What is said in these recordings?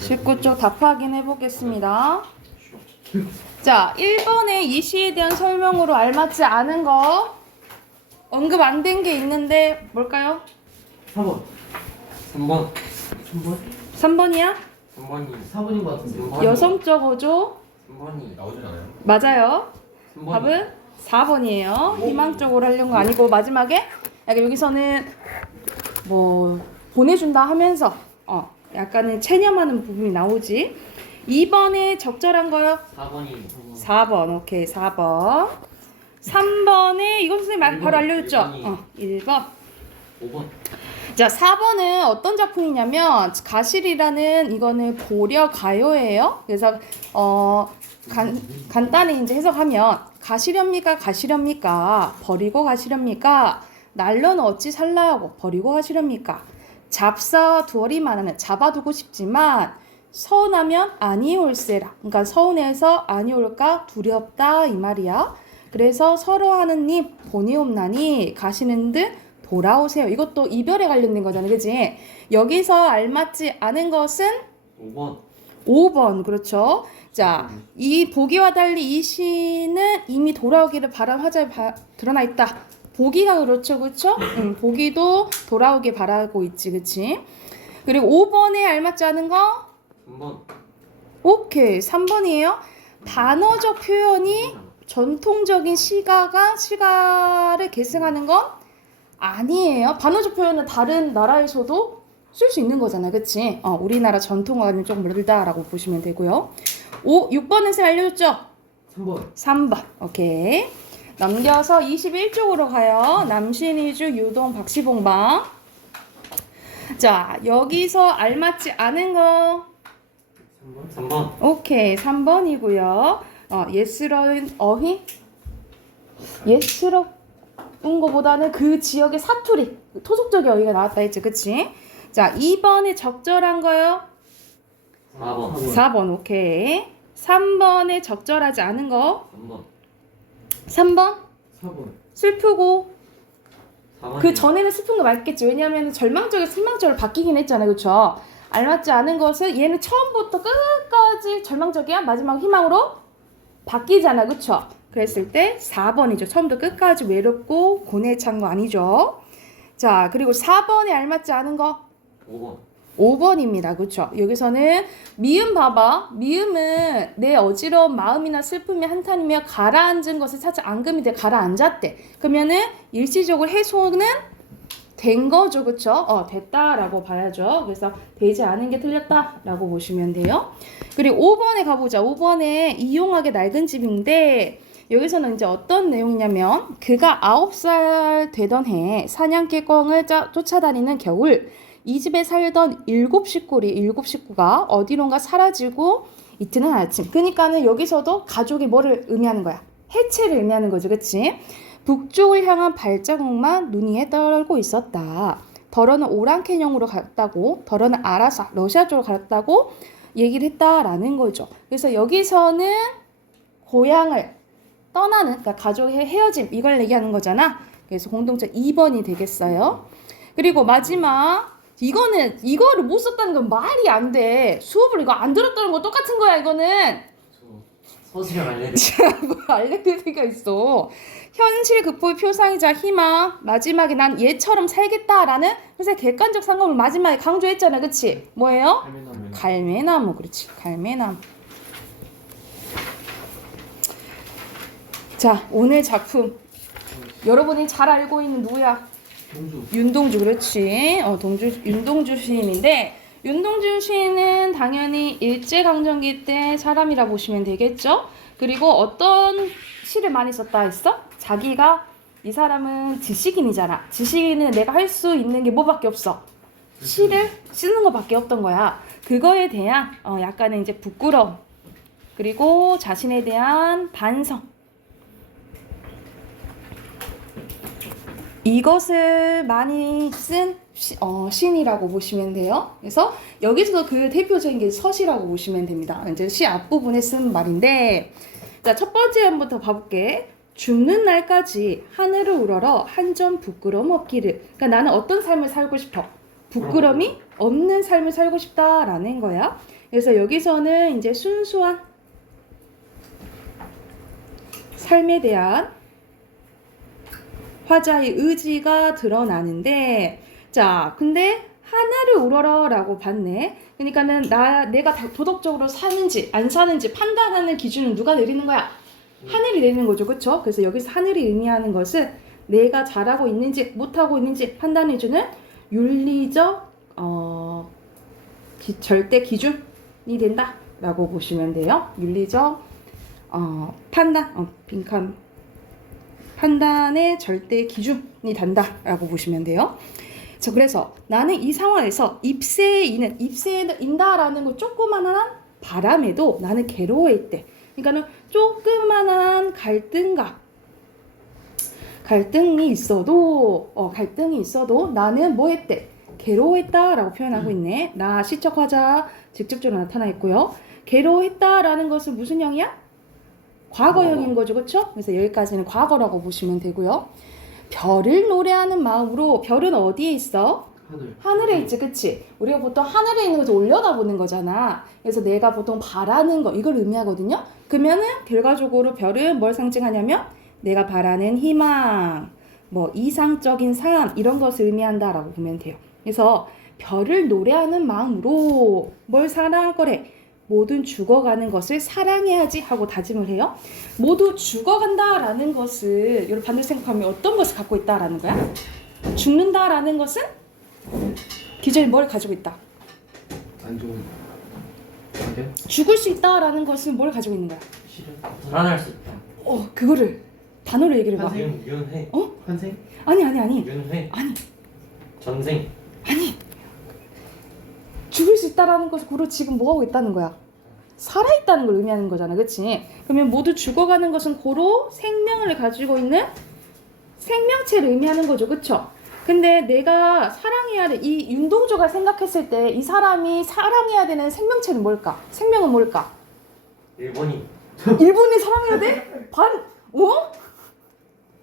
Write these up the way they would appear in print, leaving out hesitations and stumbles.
19쪽 답 확인해 보겠습니다. 자, 1번에 이 시에 대한 설명으로 알맞지 않은 거 언급 안 된 게 있는데 뭘까요? 4번. 3번. 3번? 3번이야? 3번이 4번인 것 같은데. 3번이 여성적 어조? 3번이 나오진 않아요? 맞아요. 3번이 답은 4번이에요. 희망적으로 하려는 거 아니고 마지막에 약간 여기서는 뭐 보내준다 하면서 약간은 체념하는 부분이 나오지. 2번에 적절한 거요? 4번이 4번. 오케이. 4번. 3번에 이건 선생님 바로 알려줬죠? 1번. 5번. 자, 4번은 어떤 작품이냐면 가실이라는 이거는 고려 가요예요. 그래서 간단히 이제 해석하면 가시렵니까? 가시렵니까? 버리고 가시렵니까? 날로는 어찌 살라고 버리고 가시렵니까? 잡사 두어리만하면 잡아두고 싶지만 서운하면 아니올세라. 그러니까 서운해서 아니올까 두렵다 이 말이야. 그래서 서로 하느님 보니옵나니 가시는 듯 돌아오세요. 이것도 이별에 관련된 거잖아, 그치? 여기서 알맞지 않은 것은 5번. 5번, 그렇죠. 자, 이 보기와 달리 이 시는 이미 돌아오기를 바란 화자에 드러나 있다. 보기가 그렇죠, 그렇죠? 보기도 돌아오길 바라고 있지, 그치? 그리고 5번에 알맞지 않은 거? 3번. 오케이, 3번이에요. 단어적 표현이 전통적인 시가를 계승하는 건 아니에요. 반어적 표현은 다른 나라에서도 쓸 수 있는 거잖아, 그치? 우리나라 전통과는 조금 멀다라고 보시면 되고요. 6번은 선생님 알려줬죠? 3번. 3번. 오케이. 넘겨서 21쪽으로 가요. 남신이주 유동 박시봉방. 자, 여기서 알맞지 않은 거. 3번. 오케이. 3번이고요. 예스러운 어휘? 예스러운 거보다는 그 지역의 사투리, 토속적인 어휘가 나왔다 했지, 그치? 자, 2번에 적절한 거요? 4번. 4번, 오케이. 3번에 적절하지 않은 거? 3번. 3번? 4번. 슬프고. 4번. 그 전에는 슬픈 거 맞겠지. 왜냐면 절망적에서 희망적으로 바뀌긴 했잖아요, 그쵸? 알맞지 않은 것은 얘는 처음부터 끝까지 절망적이야. 마지막 희망으로 바뀌잖아, 그쵸? 그랬을 때 4번이죠. 처음부터 끝까지 외롭고 고뇌에 찬 거 아니죠. 자, 그리고 4번에 알맞지 않은 거 5번. 5번입니다. 그쵸? 여기서는 미음 봐봐. 미음은 내 어지러운 마음이나 슬픔이 한탄이며 가라앉은 것을 살짝 앙금이 돼 가라앉았대. 그러면은 일시적으로 해소는 된 거죠. 그쵸? 됐다라고 봐야죠. 그래서 되지 않은 게 틀렸다라고 보시면 돼요. 그리고 5번에 가보자. 5번에 이용하게 낡은 집인데 여기서는 이제 어떤 내용이냐면 그가 9살 되던 해 사냥개 꿩을 쫓아다니는 겨울 이 집에 살던 7식구가 어디론가 사라지고 이튿날 아침. 그러니까는 여기서도 가족이 뭐를 의미하는 거야? 해체를 의미하는 거죠. 그치? 북쪽을 향한 발자국만 눈 위에 떨고 있었다. 더러는 오랑캐형으로 갔다고, 더러는 아라사, 러시아 쪽으로 갔다고 얘기를 했다라는 거죠. 그래서 여기서는 고향을 떠나는, 그러니까 가족의 헤어짐, 이걸 얘기하는 거잖아. 그래서 공동체 2번이 되겠어요. 그리고 마지막, 이거를 못 썼다는 건 말이 안 돼. 수업을 이거 안 들었다는 거 똑같은 거야, 이거는. 서술형 알려드릴게요. 뭐 알려드릴 리가 있어. 현실 극복의 표상이자 희망. 마지막에 난 얘처럼 살겠다라는 회사의 객관적 상관을 마지막에 강조했잖아, 그치? 뭐예요? 갈매나무. 그렇지, 갈매나무. 자, 오늘 작품 여러분이 잘 알고 있는 누구야? 윤동주. 그렇지. 윤동주 시인인데 윤동주 시인은 당연히 일제강점기 때 사람이라 보시면 되겠죠. 그리고 어떤 시를 많이 썼다 했어? 자기가 이 사람은 지식인이잖아. 지식인은 내가 할 수 있는 게 뭐밖에 없어? 시를 쓰는 것밖에 없던 거야. 그거에 대한 약간의 이제 부끄러움, 그리고 자신에 대한 반성, 이것을 많이 쓴 시인이라고 보시면 돼요. 그래서 여기서도 그 대표적인 게 서시라고 보시면 됩니다. 이제 시 앞부분에 쓴 말인데, 자, 첫 번째 한부터 봐볼게. 죽는 날까지 하늘을 우러러 한 점 부끄러움 없기를. 그러니까 나는 어떤 삶을 살고 싶어? 부끄럼이 없는 삶을 살고 싶다라는 거야. 그래서 여기서는 이제 순수한 삶에 대한 화자의 의지가 드러나는데, 자, 근데 하늘을 우러러라고 봤네. 그러니까는 내가 도덕적으로 사는지 안 사는지 판단하는 기준은 누가 내리는 거야? 하늘이 내리는 거죠, 그렇죠? 그래서 여기서 하늘이 의미하는 것은 내가 잘하고 있는지 못하고 있는지 판단해주는 윤리적 절대 기준이 된다라고 보시면 돼요. 윤리적 빈칸 판단의 절대 기준이 된다라고 보시면 돼요. 자, 그래서 나는 이 상황에서 입새에 인다라는 거 조그만한 바람에도 나는 괴로워할 때, 그러니까는 조그만한 갈등이 있어도 나는 뭐 했대? 괴로워했다라고 표현하고 있네. 나 시척화자 직접적으로 나타나 있고요. 괴로워했다라는 것은 무슨 형이야? 과거형인 거죠, 그렇죠? 그래서 여기까지는 과거라고 보시면 되고요. 별을 노래하는 마음으로, 별은 어디에 있어? 하늘에 있지, 그치? 우리가 보통 하늘에 있는 것을 올려다보는 거잖아. 그래서 내가 보통 바라는 거, 이걸 의미하거든요. 그러면은 결과적으로 별은 뭘 상징하냐면 내가 바라는 희망, 뭐 이상적인 삶, 이런 것을 의미한다라고 보면 돼요. 그래서 별을 노래하는 마음으로 뭘 사랑할 거래? 모든 죽어가는 것을 사랑해야지 하고 다짐을 해요. 모두 죽어간다라는 것을 여러분 반대로 생각하면 어떤 것을 갖고 있다라는 거야? 죽는다라는 것은 기저에 뭘 가지고 있다? 안 좋은 관계? 죽을 수 있다라는 것은 뭘 가지고 있는 거야? 실현? 살아날 수 있다. 그거를 단어로 얘기를 해봐. 윤회. 환생? 아니. 윤회. 아니. 전생. 죽을 수 있다라는 것을 고로 지금 뭐 하고 있다는 거야? 살아있다는 걸 의미하는 거잖아, 그치? 그러면 모두 죽어가는 것은 고로 생명을 가지고 있는 생명체를 의미하는 거죠, 그쵸? 근데 내가 사랑해야 돼, 이 윤동주가 생각했을 때 이 사람이 사랑해야 되는 생명체는 뭘까? 생명은 뭘까? 일본이. 일본을 사랑해야 돼?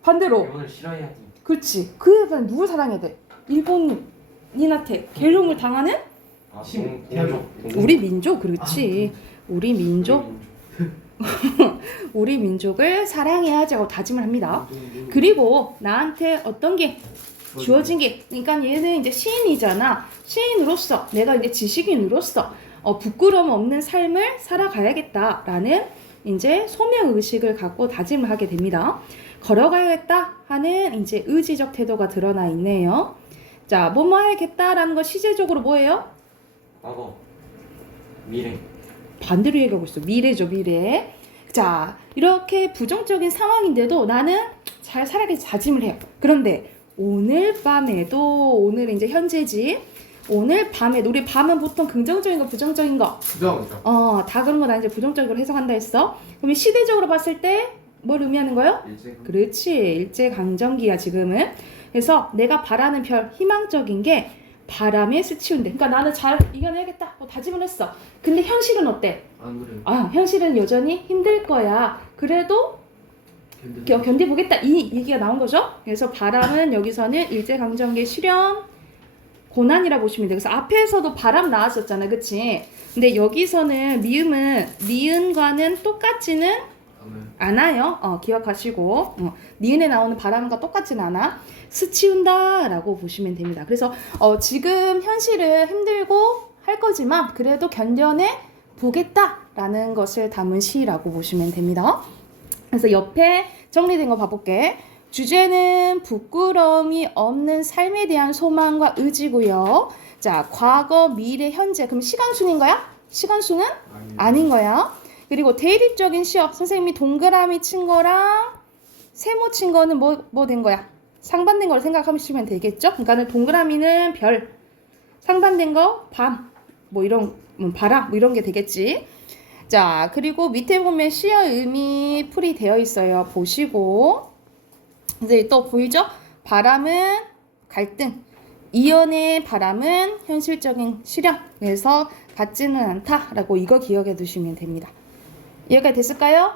반대로. 일본을 싫어해야지. 그렇지. 그에 반해 누굴 사랑해야 돼? 일본인한테 괴로움을 당하는 대한민국. 우리 민족, 그렇지. 우리 민족, 우리 민족을 사랑해야지 하고 다짐을 합니다. 그리고 나한테 어떤 게 주어진 게, 그러니까 얘는 이제 시인이잖아. 시인으로서 내가 이제 지식인으로서 부끄러움 없는 삶을 살아가야겠다라는 이제 소명 의식을 갖고 다짐을 하게 됩니다. 걸어가야겠다 하는 이제 의지적 태도가 드러나 있네요. 자, 뭐뭐 해야겠다라는 거 시제적으로 뭐예요? 과거. 미래. 반대로 얘기하고 있어. 미래죠, 미래. 자, 이렇게 부정적인 상황인데도 나는 잘 살아야겠다 다짐을 해요. 그런데 오늘 밤에도, 오늘 이제 현재지, 오늘 밤에도, 우리 밤은 보통 긍정적인 거 부정적인 거 부정이죠. 다 그런 거 나 이제 부정적으로 해석한다 했어. 그러면 시대적으로 봤을 때 뭘 의미하는 거예요? 그렇지, 일제강점기야 지금은. 그래서 내가 바라는 별, 희망적인 게 바람에 스치운데, 그러니까 나는 잘 이겨내야겠다 다짐을 했어. 근데 현실은 어때? 안 그래요. 현실은 여전히 힘들 거야. 그래도 견뎌보겠다, 이 얘기가 나온 거죠. 그래서 바람은 여기서는 일제강점기 실현 고난이라 보시면 돼요. 그래서 앞에서도 바람 나왔었잖아, 그치? 근데 여기서는 미음은 니은과는 똑같지는 않아요. 기억하시고 니은에 나오는 바람과 똑같지는 않아. 스치운다 라고 보시면 됩니다. 그래서 지금 현실은 힘들고 할 거지만 그래도 견뎌내 보겠다 라는 것을 담은 시라고 보시면 됩니다. 그래서 옆에 정리된 거 봐볼게. 주제는 부끄러움이 없는 삶에 대한 소망과 의지고요. 자, 과거, 미래, 현재. 그럼 시간순인 거야? 시간순은 아닌 거야. 그리고 대립적인 시어. 선생님이 동그라미 친 거랑 세모 친 거는 뭐 된 거야? 상반된 걸 생각하시면 되겠죠? 그러니까 동그라미는 별, 상반된 거 밤, 뭐 이런 바람, 뭐 이런 게 되겠지. 자, 그리고 밑에 보면 시어 의미 풀이 되어 있어요. 보시고. 이제 또 보이죠? 바람은 갈등, 이연의 바람은 현실적인 실현. 그래서 같지는 않다라고 이거 기억해 두시면 됩니다. 이해가 됐을까요?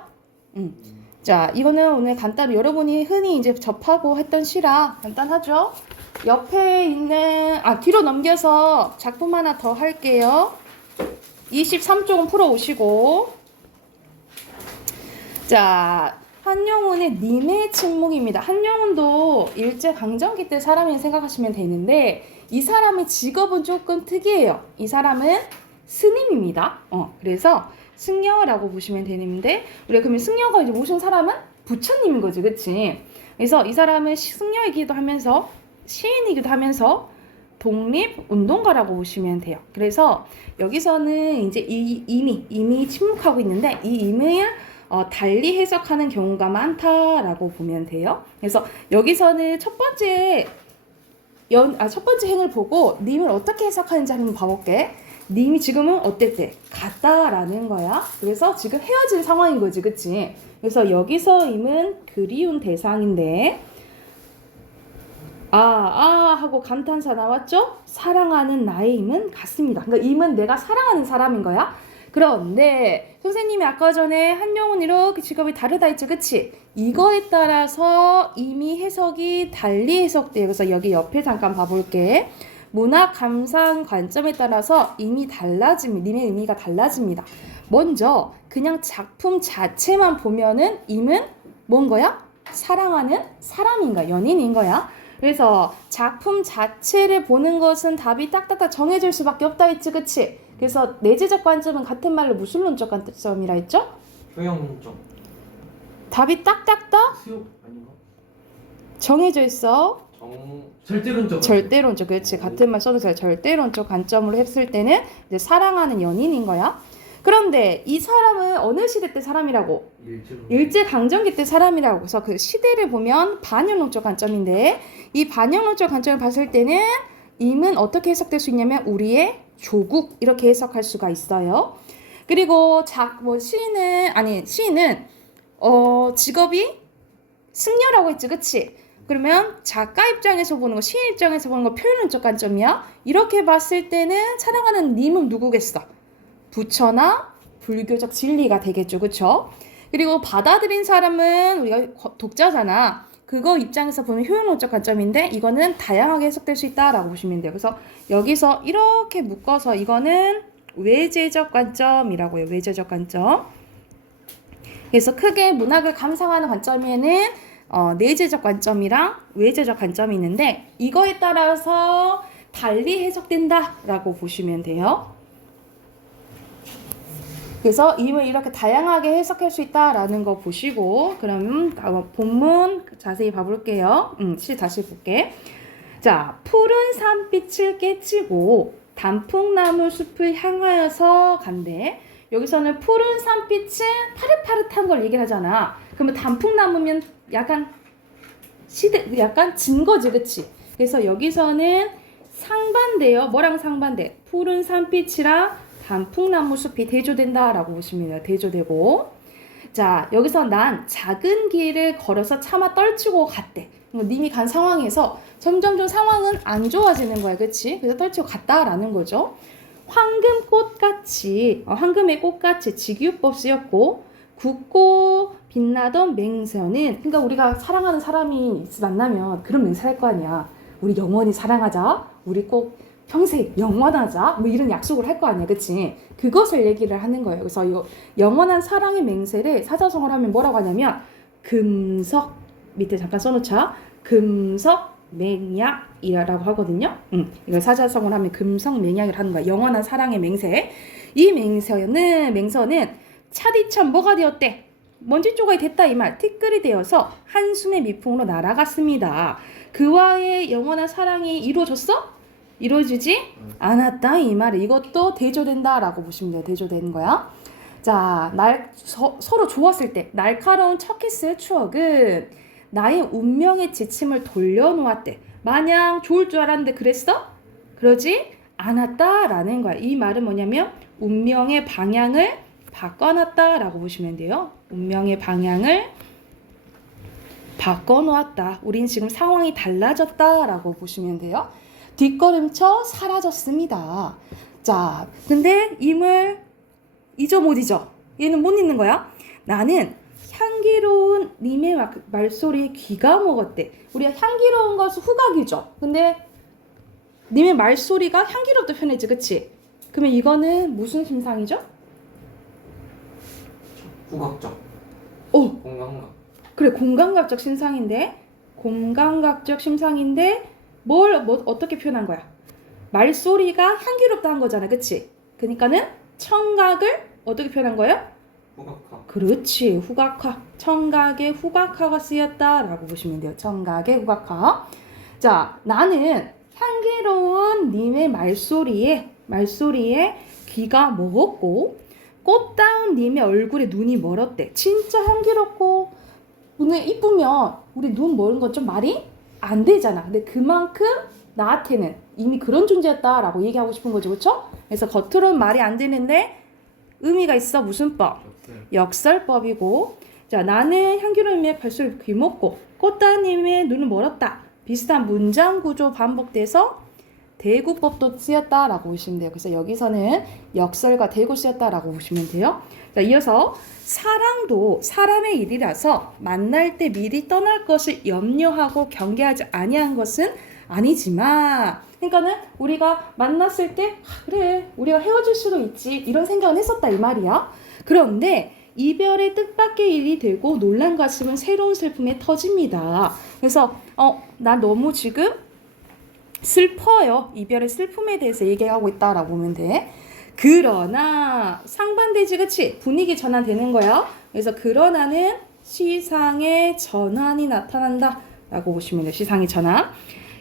자, 이거는 오늘 간단히 여러분이 흔히 이제 접하고 했던 시라 간단하죠? 옆에 있는 뒤로 넘겨서 작품 하나 더 할게요. 23쪽은 풀어오시고 자 한용운의 님의 침묵입니다. 한용운도 일제강점기 때 사람이 생각하시면 되는데 이 사람의 직업은 조금 특이해요. 이 사람은 스님입니다. 그래서 승려라고 보시면 되는데 우리가 그러면 승려가 이제 모신 사람은 부처님인 거지, 그치? 그래서 이 사람은 승려이기도 하면서 시인이기도 하면서 독립운동가라고 보시면 돼요. 그래서 여기서는 이제 이미 침묵하고 있는데 이 임을 달리 해석하는 경우가 많다라고 보면 돼요. 그래서 여기서는 첫 번째 행을 보고 님을 어떻게 해석하는지 한번 봐볼게. 님이 지금은 어땠대? 같다라는 거야. 그래서 지금 헤어진 상황인 거지, 그치? 그래서 여기서 임은 그리운 대상인데 하고 감탄사 나왔죠? 사랑하는 나의 임은 같습니다. 그러니까 임은 내가 사랑하는 사람인 거야. 그런데 선생님이 아까 전에 한용운 이렇게 직업이 다르다 했죠, 그치? 이거에 따라서 임이 해석이 달리 해석돼요. 그래서 여기 옆에 잠깐 봐볼게. 문학 감상 관점에 따라서 임이 달라집니다. 임의 의미가 달라집니다. 먼저 그냥 작품 자체만 보면은 임은 뭔 거야? 사랑하는 사람인 거야. 연인인 거야. 그래서 작품 자체를 보는 것은 답이 딱딱딱 정해질 수밖에 없다 했지, 그치? 그래서 내재적 관점은 같은 말로 무슨 문적 관점이라 했죠? 효용문적. 답이 딱딱딱 수요 아닌가? 정해져 있어. 절대론적. 절대론적, 그렇지. 같은 말 써도 돼. 절대론적 관점으로 했을 때는 이제 사랑하는 연인인 거야. 그런데 이 사람은 어느 시대 때 사람이라고? 일제강점기 때 사람이라고. 그래서 그 시대를 보면 반영론적 관점인데 이 반영론적 관점을 봤을 때는 임은 어떻게 해석될 수 있냐면 우리의 조국 이렇게 해석할 수가 있어요. 그리고 시인은 직업이 승려라고 했지, 그치? 그러면 작가 입장에서 보는 거, 시인 입장에서 보는 거 표현론적 관점이야. 이렇게 봤을 때는 사랑하는 님은 누구겠어? 부처나 불교적 진리가 되겠죠, 그쵸? 그리고 받아들인 사람은 우리가 독자잖아. 그거 입장에서 보면 효용론적 관점인데 이거는 다양하게 해석될 수 있다라고 보시면 돼요. 그래서 여기서 이렇게 묶어서 이거는 외재적 관점이라고 해요. 외재적 관점. 그래서 크게 문학을 감상하는 관점에는 내재적 관점이랑 외재적 관점이 있는데 이거에 따라서 달리 해석된다라고 보시면 돼요. 그래서 임을 이렇게 다양하게 해석할 수 있다라는 거 보시고 그럼 본문 자세히 봐볼게요. 시 다시 볼게. 자, 푸른 산빛을 깨치고 단풍나무 숲을 향하여서 간대. 여기서는 푸른 산빛은 파릇파릇한 걸 얘기를 하잖아. 그러면 단풍나무면 약간 진 거지, 그치? 그래서 여기서는 상반돼요. 뭐랑 상반돼? 푸른 산빛이랑 단풍나무 숲이 대조된다라고 보시면 돼요. 대조되고. 자, 여기서 난 작은 길을 걸어서 차마 떨치고 갔대. 님이 간 상황에서 점점 상황은 안 좋아지는 거야, 그치? 그래서 떨치고 갔다라는 거죠. 황금의 꽃같이 직유법 쓰였고 굳고 빛나던 맹세어는 그러니까 우리가 사랑하는 사람이 만나면 그런 맹세를 할 거 아니야. 우리 영원히 사랑하자. 우리 꼭 평생 영원하자. 뭐 이런 약속을 할 거 아니야. 그치? 그것을 얘기를 하는 거예요. 그래서 이 영원한 사랑의 맹세를 사자성어로 하면 뭐라고 하냐면 금석 밑에 잠깐 써놓자. 금석맹약이라고 하거든요. 이걸 사자성어로 하면 금석맹약을 하는 거야. 영원한 사랑의 맹세. 이 맹서는 차디찬 뭐가 되었대? 먼지 조각이 됐다 이 말. 티끌이 되어서 한숨의 미풍으로 날아갔습니다. 그와의 영원한 사랑이 이루어졌어? 이루어지지 않았다 이 말을. 이것도 대조된다라고 보시면 돼요. 대조되는 거야. 자, 서로 좋았을 때 날카로운 첫 키스의 추억은 나의 운명의 지침을 돌려놓았대. 마냥 좋을 줄 알았는데 그랬어? 그러지 않았다라는 거야. 이 말은 뭐냐면 운명의 방향을 바꿔놨다라고 보시면 돼요. 운명의 방향을 바꿔놓았다. 우린 지금 상황이 달라졌다라고 보시면 돼요. 뒷걸음쳐 사라졌습니다. 자, 근데 임을 잊어 못 잊어. 얘는 못 잊는 거야. 나는 향기로운 님의 말소리에 귀가 먹었대. 우리가 향기로운 것은 후각이죠. 근데 님의 말소리가 향기롭다 표현했지, 그치? 그러면 이거는 무슨 심상이죠? 후각적. 오, 공감각. 그래, 공감각적 심상인데, 공감각적 심상인데 뭐 어떻게 표현한 거야? 말소리가 향기롭다 한 거잖아, 그치? 그러니까는 청각을 어떻게 표현한 거예요? 후각학. 그렇지, 후각화. 청각의 후각화가 쓰였다라고 보시면 돼요. 청각의 후각화. 자, 나는 향기로운 님의 말소리에 귀가 먹었고, 꽃다운 님의 얼굴에 눈이 멀었대. 진짜 향기롭고 눈에 이쁘면 우리 눈 멀은 건 좀 말이 안 되잖아. 근데 그만큼 나한테는 이미 그런 존재였다라고 얘기하고 싶은 거죠, 그렇죠? 그래서 겉으로는 말이 안 되는데 의미가 있어. 무슨 법? 역설법이고. 자, 나는 향기로운 님의 발소리에 귀 먹고 꽃다운 님의 눈을 멀었다. 비슷한 문장 구조 반복돼서 대구법도 쓰였다라고 보시면 돼요. 그래서 여기서는 역설과 대구 쓰였다라고 보시면 돼요. 자, 이어서 사랑도 사람의 일이라서 만날 때 미리 떠날 것을 염려하고 경계하지 아니한 것은 아니지만, 그러니까는 우리가 만났을 때 그래 우리가 헤어질 수도 있지 이런 생각은 했었다 이 말이야. 그런데 이별의 뜻밖의 일이 되고 놀란 가슴은 새로운 슬픔에 터집니다. 그래서 난 너무 지금 슬퍼요. 이별의 슬픔에 대해서 얘기하고 있다라고 보면 돼. 그러나 상반되지, 그치? 분위기 전환되는 거야. 그래서 그러나는 시상의 전환이 나타난다 라고 보시면 돼요. 시상의 전환.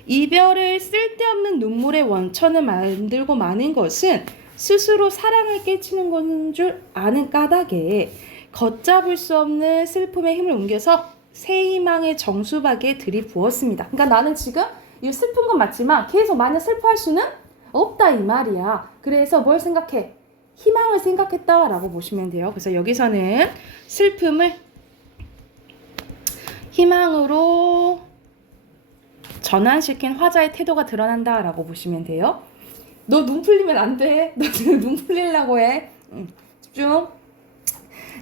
이별을 쓸데없는 눈물의 원천을 만들고 마는 것은 스스로 사랑을 깨치는 것인 줄 아는 까닭에 걷잡을 수 없는 슬픔의 힘을 옮겨서 새 희망의 정수박에 들이부었습니다. 그러니까 나는 지금 이 슬픈 건 맞지만 계속 마냥 슬퍼할 수는 없다 이 말이야. 그래서 뭘 생각해? 희망을 생각했다라고 보시면 돼요. 그래서 여기서는 슬픔을 희망으로 전환시킨 화자의 태도가 드러난다라고 보시면 돼요. 너 눈 풀리면 안 돼. 너 지금 눈 풀리려고 해. 집중.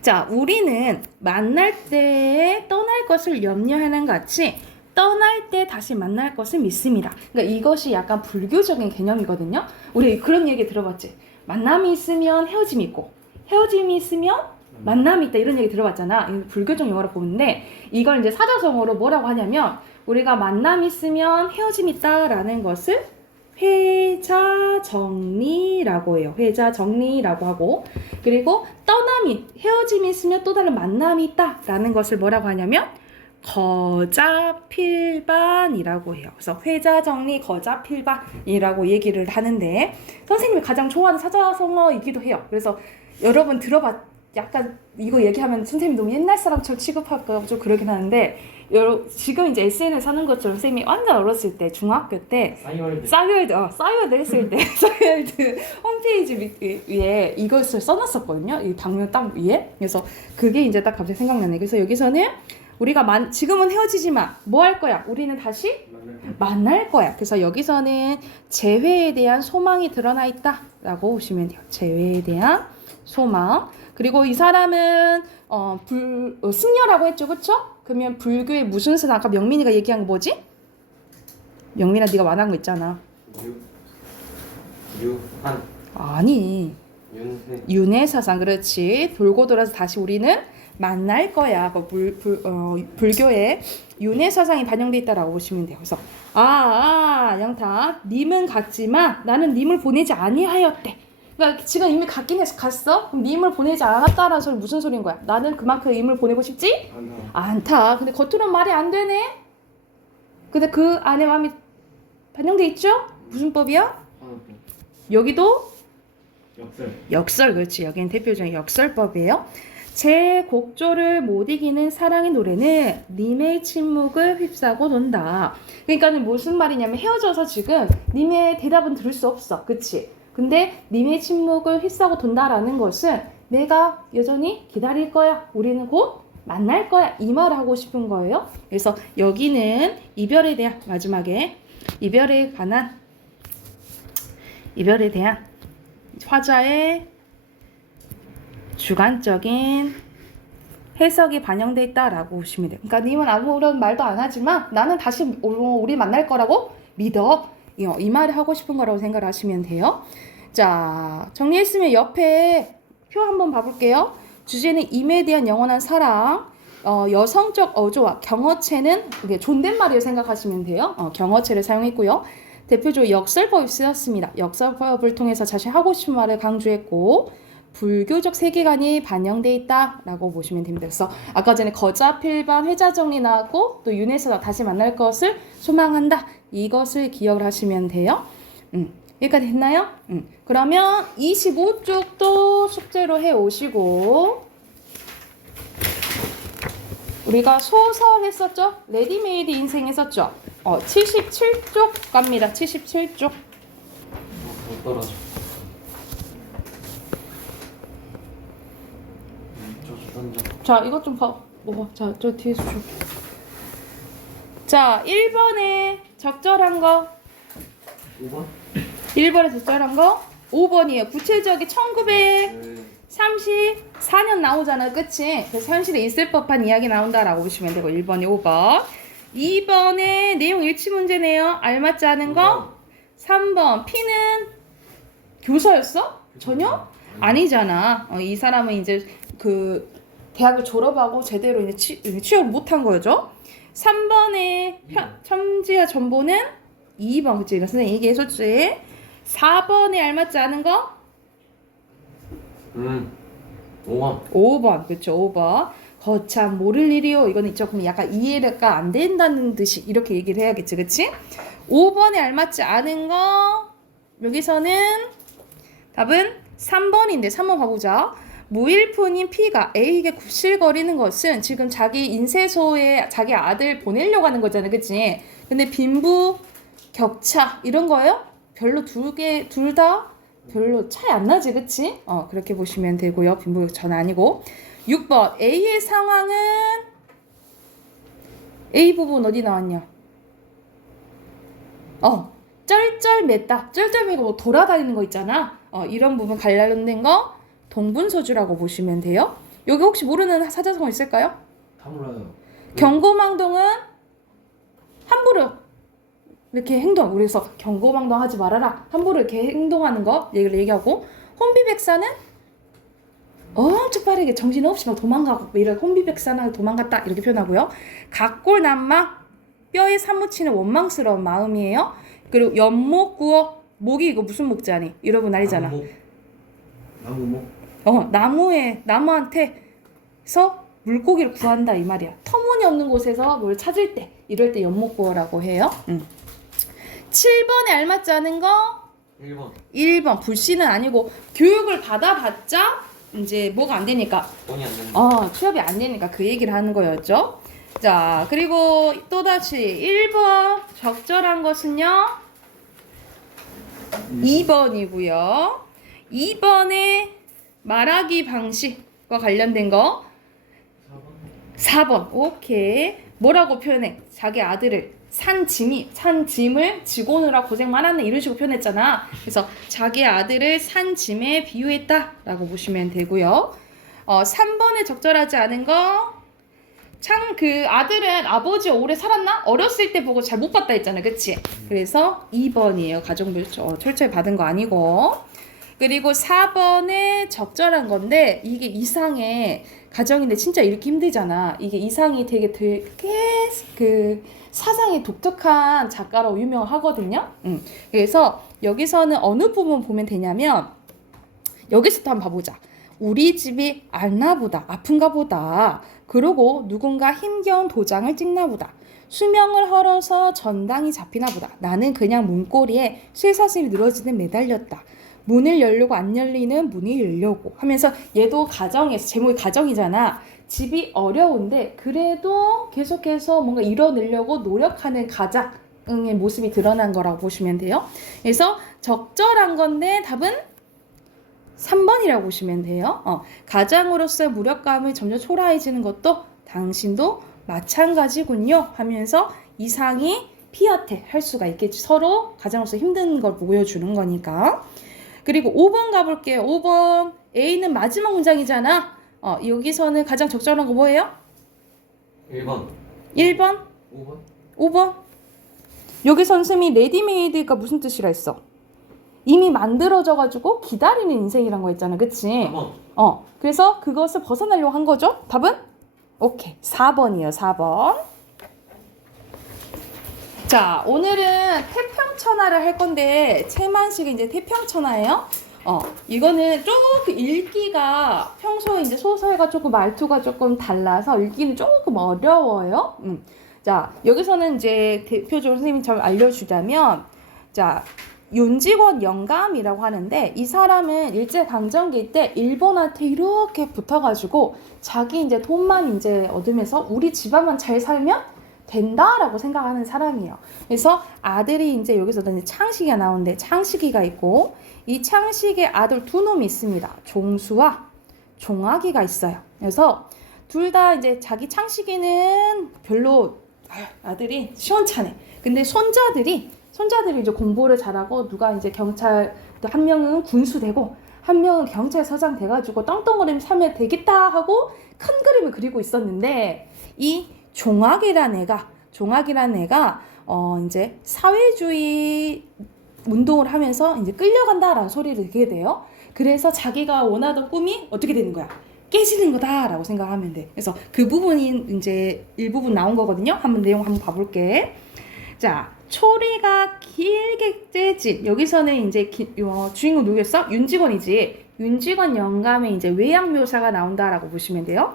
자, 우리는 만날 때 떠날 것을 염려하는 같이 떠날 때 다시 만날 것을 믿습니다. 그러니까 이것이 약간 불교적인 개념이거든요. 우리 그런 얘기 들어봤지? 만남이 있으면 헤어짐이 있고 헤어짐이 있으면 만남이 있다 이런 얘기 들어봤잖아. 이거 불교적 용어로 보는데 이걸 이제 사자성어로 뭐라고 하냐면 우리가 만남이 있으면 헤어짐이 있다라는 것을 회자정리라고 해요. 회자정리라고 하고, 그리고 떠남이 헤어짐이 있으면 또 다른 만남이 있다라는 것을 뭐라고 하냐면 거자필반이라고 해요. 그래서 회자정리 거자필반이라고 얘기를 하는데 선생님이 가장 좋아하는 사자성어이기도 해요. 그래서 여러분 약간 이거 얘기하면 선생님 너무 옛날 사람처럼 취급할까 좀 그러긴 하는데 지금 이제 SNS 하는 것처럼 선생님이 완전 어렸을 때 중학교 때 싸이월드 했을 때 싸이월드 홈페이지 위에 이것을 써놨었거든요. 이 방문 딱 위에. 그래서 그게 이제 딱 갑자기 생각나네. 그래서 여기서는 우리가 지금은 헤어지지만 뭐 할 거야? 우리는 다시 만날 거야. 그래서 여기서는 재회에 대한 소망이 드러나 있다라고 보시면 돼요. 재회에 대한 소망. 그리고 이 사람은 승려라고 했죠, 그렇죠? 그러면 불교의 무슨 사상? 아까 명민이가 얘기한 거 뭐지? 명민아, 네가 말한 거 있잖아. 유한. 아니. 윤회 사상, 그렇지. 돌고 돌아서 다시 우리는 만날 거야. 불교의 윤회 사상이 반영돼 있다라고 보시면 돼요. 그래서 영탁, 님은 갔지만 나는 님을 보내지 아니하였대. 그러니까 지금 이미 갔긴 갔어? 그럼 님을 보내지 않았다라는 소리 무슨 소리인 거야? 나는 그만큼 님을 보내고 싶지 않다. 근데 겉으로는 말이 안 되네. 근데 그 안에 마음이 반영돼 있죠? 무슨 법이야? 여기도 역설, 그렇지. 여기는 대표적인 역설법이에요. 제 곡조를 못 이기는 사랑의 노래는 님의 침묵을 휩싸고 돈다. 그러니까는 무슨 말이냐면 헤어져서 지금 님의 대답은 들을 수 없어. 그치? 근데 님의 침묵을 휩싸고 돈다라는 것은 내가 여전히 기다릴 거야. 우리는 곧 만날 거야. 이 말을 하고 싶은 거예요. 그래서 여기는 이별에 대한 마지막에 이별에 대한 화자의 주관적인 해석이 반영돼 있다라고 보시면 돼요. 그러니까 님은 아무런 말도 안 하지만 나는 다시 우리 만날 거라고 믿어. 이 말을 하고 싶은 거라고 생각을 하시면 돼요. 자, 정리했으면 옆에 표 한번 봐볼게요. 주제는 임에 대한 영원한 사랑. 여성적 어조와 경어체는 이게 존댓말이라고 생각하시면 돼요. 경어체를 사용했고요. 대표적으로 역설법이 쓰였습니다. 역설법을 통해서 자신 하고 싶은 말을 강조했고 불교적 세계관이 반영돼 있다라고 보시면 됩니다. 그래서 아까 전에 거자 필반 회자 정리 나왔고 또 윤회에서 다시 만날 것을 소망한다. 이것을 기억을 하시면 돼요. 여기까지 됐나요? 그러면 25쪽도 숙제로 해 오시고 우리가 소설 했었죠? 레디메이드 인생 했었죠? 77쪽 갑니다. 77쪽. 못 떨어져. 저 던져. 자, 이것 좀 봐. 자, 저 뒤에서 줘. 자, 1번에 적절한 거. 5번? 1번에 적절한 거. 5번이에요. 구체적이 1934년 나오잖아. 그치? 그래서 현실에 있을 법한 이야기 나온다라고 보시면 되고 1번이 5번. 2번에 내용 일치 문제네요. 알맞지 않은 거. 3번. P는 교사였어? 전혀? 아니잖아. 이 사람은 이제 그 대학을 졸업하고 제대로 이제 취업을 못한 거죠. 3번에 첨지와 전보는 2번. 그치? 선생님 얘기했었지. 4번에 알맞지 않은 거? 5번. 5번. 그렇죠. 5번. 거참 모를 일이요. 이거는 조금 약간 이해가 안 된다는 듯이 이렇게 얘기를 해야겠지. 그치? 5번에 알맞지 않은 거 여기서는 답은 3번인데 3번 봐보자. 무일푼인 P가 A에게 굽실거리는 것은 지금 자기 인쇄소에 자기 아들 보내려고 하는 거잖아. 그치? 근데 빈부 격차 이런 거예요? 별로 둘 다 별로 차이 안 나지. 그치? 그렇게 보시면 되고요. 빈부 격차는 아니고. 6번 A의 상황은 A 부분 어디 나왔냐? 쩔쩔맸다. 쩔쩔매고 뭐 돌아다니는 거 있잖아. 이런 부분 관련된 거 동분서주라고 보시면 돼요. 여기 혹시 모르는 사자성어 있을까요? 다 몰라요. 경고망동은 함부로 이렇게 행동. 그래서 경고망동 하지 말아라. 함부로 이렇게 행동하는 거 얘기하고 혼비백산은 엄청 빠르게 정신없이 막 도망가고 이런 혼비백산하게 도망갔다 이렇게 표현하고요. 각골난마 뼈에 사무치는 원망스러운 마음이에요. 그리고 연목구어 목이 이거 무슨 목자니? 여러분 알잖아. 나무목. 나무한테서 물고기를 구한다 이 말이야. 터무니없는 곳에서 뭘 찾을 때 이럴 때 연목구어라고 해요. 7번에 알맞지 않은 거 1번 불씨는 아니고 교육을 받아봤자 이제 뭐가 안 되니까 돈이 안 된다. 취업이 안 되니까 그 얘기를 하는 거였죠. 자, 그리고 또다시 1번 적절한 것은요 2번이고요 2번에 말하기 방식과 관련된 거 4번 오케이. 뭐라고 표현해? 자기 아들을 산 짐을 지고 오느라 고생 많았네 이런 식으로 표현했잖아. 그래서 자기 아들을 산 짐에 비유했다 라고 보시면 되고요. 3번에 적절하지 않은 거 참 그 아들은 아버지 오래 살았나? 어렸을 때 보고 잘 못 봤다 했잖아. 그치? 그래서 2번이에요. 가정부 철저히 받은 거 아니고. 그리고 4번에 적절한 건데 이게 이상의 가정인데 진짜 이렇게 힘들잖아. 이게 이상이 되게 그 사상이 독특한 작가라고 유명하거든요. 그래서 여기서는 어느 부분 보면 되냐면 여기서부터 한번 봐보자. 우리 집이 앓나 보다. 아픈가 보다. 그러고 누군가 힘겨운 도장을 찍나 보다. 수명을 헐어서 전당이 잡히나 보다. 나는 그냥 문고리에 쇠사슬이 늘어지듯 매달렸다. 문을 열려고 안 열리는 문이 열려고 하면서 얘도 가정에서 제목이 가정이잖아. 집이 어려운데 그래도 계속해서 뭔가 이뤄내려고 노력하는 가장의 모습이 드러난 거라고 보시면 돼요. 그래서 적절한 건데 답은 3번이라고 보시면 돼요. 가장으로서의 무력감을 점점 초라해지는 것도 당신도 마찬가지군요 하면서 이상이 P한테 할 수가 있겠지. 서로 가장으로서 힘든 걸 보여주는 거니까. 그리고 5번 가볼게요. 5번 A는 마지막 문장이잖아. 여기서는 가장 적절한 거 뭐예요? 1번. 1번? 5번? 5번? 여기 선생님이 레디메이드가 무슨 뜻이라 했어? 이미 만들어져가지고 기다리는 인생이란 거 있잖아. 그치? 4번. 그래서 그것을 벗어나려고 한 거죠. 답은? 오케이. 4번이에요. 4번. 자, 오늘은 태평천하를 할 건데 채만식이 이제 태평천하예요. 이거는 조금 읽기가 평소에 이제 소설과 조금 말투가 조금 달라서 읽기는 조금 어려워요. 자, 여기서는 이제 대표적으로 선생님이 잘 알려주자면, 자, 윤직원 영감이라고 하는데 이 사람은 일제강점기 때 일본한테 이렇게 붙어가지고 자기 이제 돈만 이제 얻으면서 우리 집안만 잘 살면 된다라고 생각하는 사람이에요. 그래서 아들이 이제 여기서도 이제 창식이가 나오는데 창식이가 있고 이 창식의 아들 두 놈이 있습니다. 종수와 종아기가 있어요. 그래서 둘 다 이제 자기 창식이는 별로 아들이 시원찮네. 근데 손자들이 이제 공부를 잘하고 누가 이제 경찰 한 명은 군수 되고 한 명은 경찰서장 돼가지고 떵떵거리면 살면 되겠다 하고 큰 그림을 그리고 있었는데 이 종학이라는 애가 이제 사회주의 운동을 하면서 이제 끌려간다라는 소리를 듣게 돼요. 그래서 자기가 원하던 꿈이 어떻게 되는 거야? 깨지는 거다라고 생각하면 돼. 그래서 그 부분이 이제 일부분 나온 거거든요. 한번 내용 한번 봐볼게. 자, 초리가 길게 째진 여기서는 이제 주인공 누구였어? 윤직원이지. 윤직원 영감의 이제 외양 묘사가 나온다라고 보시면 돼요.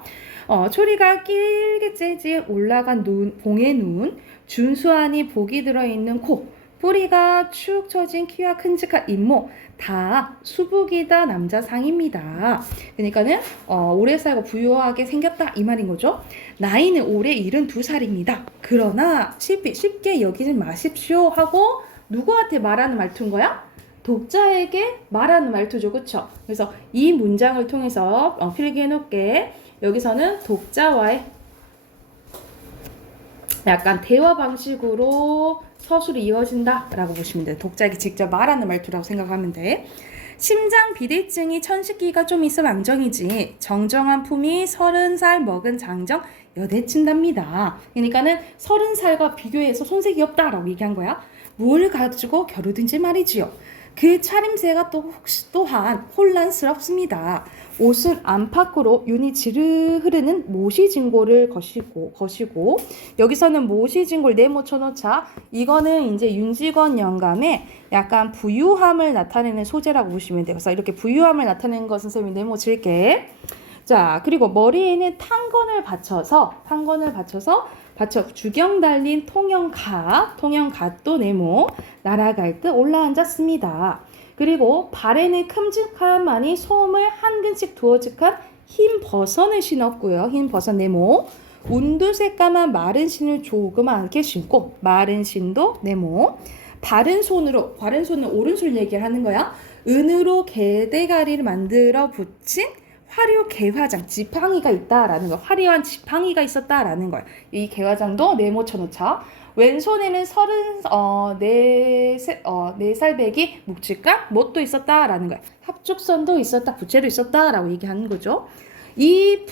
초리가 길게 째진 올라간 봉의 눈, 준수하니 복이 들어있는 코, 뿌리가 축 처진 키와 큼직한 잇몸, 다 수북이다 남자상입니다. 그러니까는 오래 살고 부유하게 생겼다 이 말인 거죠. 나이는 올해 72살입니다. 그러나 쉽게 여기지 마십시오 하고 누구한테 말하는 말투인 거야? 독자에게 말하는 말투죠. 그쵸? 그래서 이 문장을 통해서 필기해 놓을게. 여기서는 독자와의 약간 대화 방식으로 서술이 이어진다 라고 보시면 돼요. 독자에게 직접 말하는 말투라고 생각하면 돼. 심장 비대증이 천식기가 좀 있어 망정이지 정정한 품이 30살 먹은 장정 여대친답니다. 그러니까는 30살과 비교해서 손색이 없다라고 얘기한 거야. 뭘 가지고 겨루든지 말이지요. 그 차림새가 또한 혼란스럽습니다. 옷은 안팎으로 윤이 지르 흐르는 모시진골을 거시고 여기서는 모시진골 네모 쳐놓자. 이거는 이제 윤직원 영감의 약간 부유함을 나타내는 소재라고 보시면 돼요. 그래서 이렇게 부유함을 나타내는 것은 선생님이 네모 칠게. 자, 그리고 머리에는 탄건을 받쳐서 주경 달린 통영갓도 네모 날아갈 듯 올라앉았습니다. 그리고 발에는 큼직한만이 소음을 한 근씩 두어직한 흰 버선을 신었고요. 흰 버선 네모. 운두새까만 마른 신을 조그맣게 신고 마른 신도 네모. 바른 손은 오른손 얘기를 하는 거야. 은으로 개대가리를 만들어 붙인 화려 개화장, 지팡이가 있다라는 거. 화려한 지팡이가 있었다라는 거야. 이 개화장도 네모 쳐놓자. 왼손에는 4살배기 묵직한 못도 있었다라는 거야. 합죽선도 있었다, 부채도 있었다라고 얘기하는 거죠. 이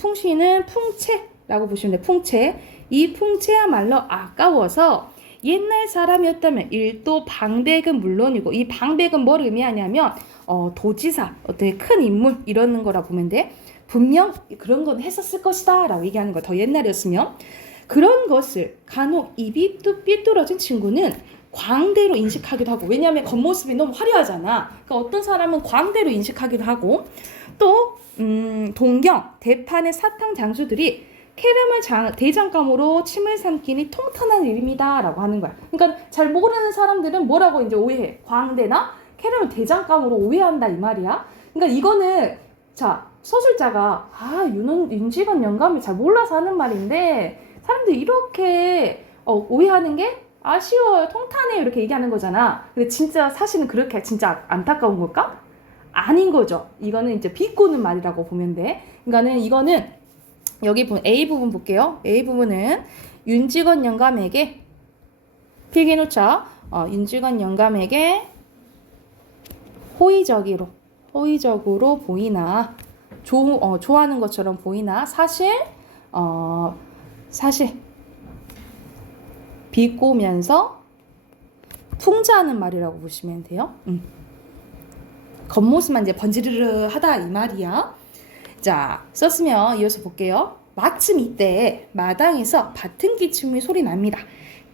풍신은 풍채라고 보시면 돼. 풍채. 이 풍채야말로 아까워서 옛날 사람이었다면 일도 방백은 물론이고 이 방백은 뭘 의미하냐면 도지사, 어떤 큰 인물 이러는 거라 보면 돼. 분명 그런 건 했었을 것이다 라고 얘기하는 거. 더 옛날이었으면 그런 것을 간혹 입이 삐뚤어진 친구는 광대로 인식하기도 하고 왜냐하면 겉모습이 너무 화려하잖아. 그러니까 어떤 사람은 광대로 인식하기도 하고 또 동경, 대판의 사탕 장수들이 캐름을 대장감으로 침을 삼키니 통탄한 일입니다 라고 하는 거야. 그러니까 잘 모르는 사람들은 뭐라고 이제 오해해? 광대나 캐름을 대장감으로 오해한다 이 말이야. 그러니까 이거는 자 서술자가 윤직원 영감이 잘 몰라서 하는 말인데 사람들이 이렇게 오해하는 게 아쉬워요, 통탄해요 이렇게 얘기하는 거잖아. 근데 진짜 사실은 그렇게 진짜 안타까운 걸까? 아닌 거죠. 이거는 이제 비꼬는 말이라고 보면 돼. 그러니까는 이거는 여기 A 부분 볼게요. A 부분은 윤직원 영감에게 필기노차 윤직원 영감에게 호의적으로 보이나 좋아하는 것처럼 보이나 사실 비꼬면서 풍자하는 말이라고 보시면 돼요. 겉모습만 이제 번지르르 하다 이 말이야. 자, 썼으면 이어서 볼게요. 마침 이때 마당에서 밭은 기침이 소리 납니다.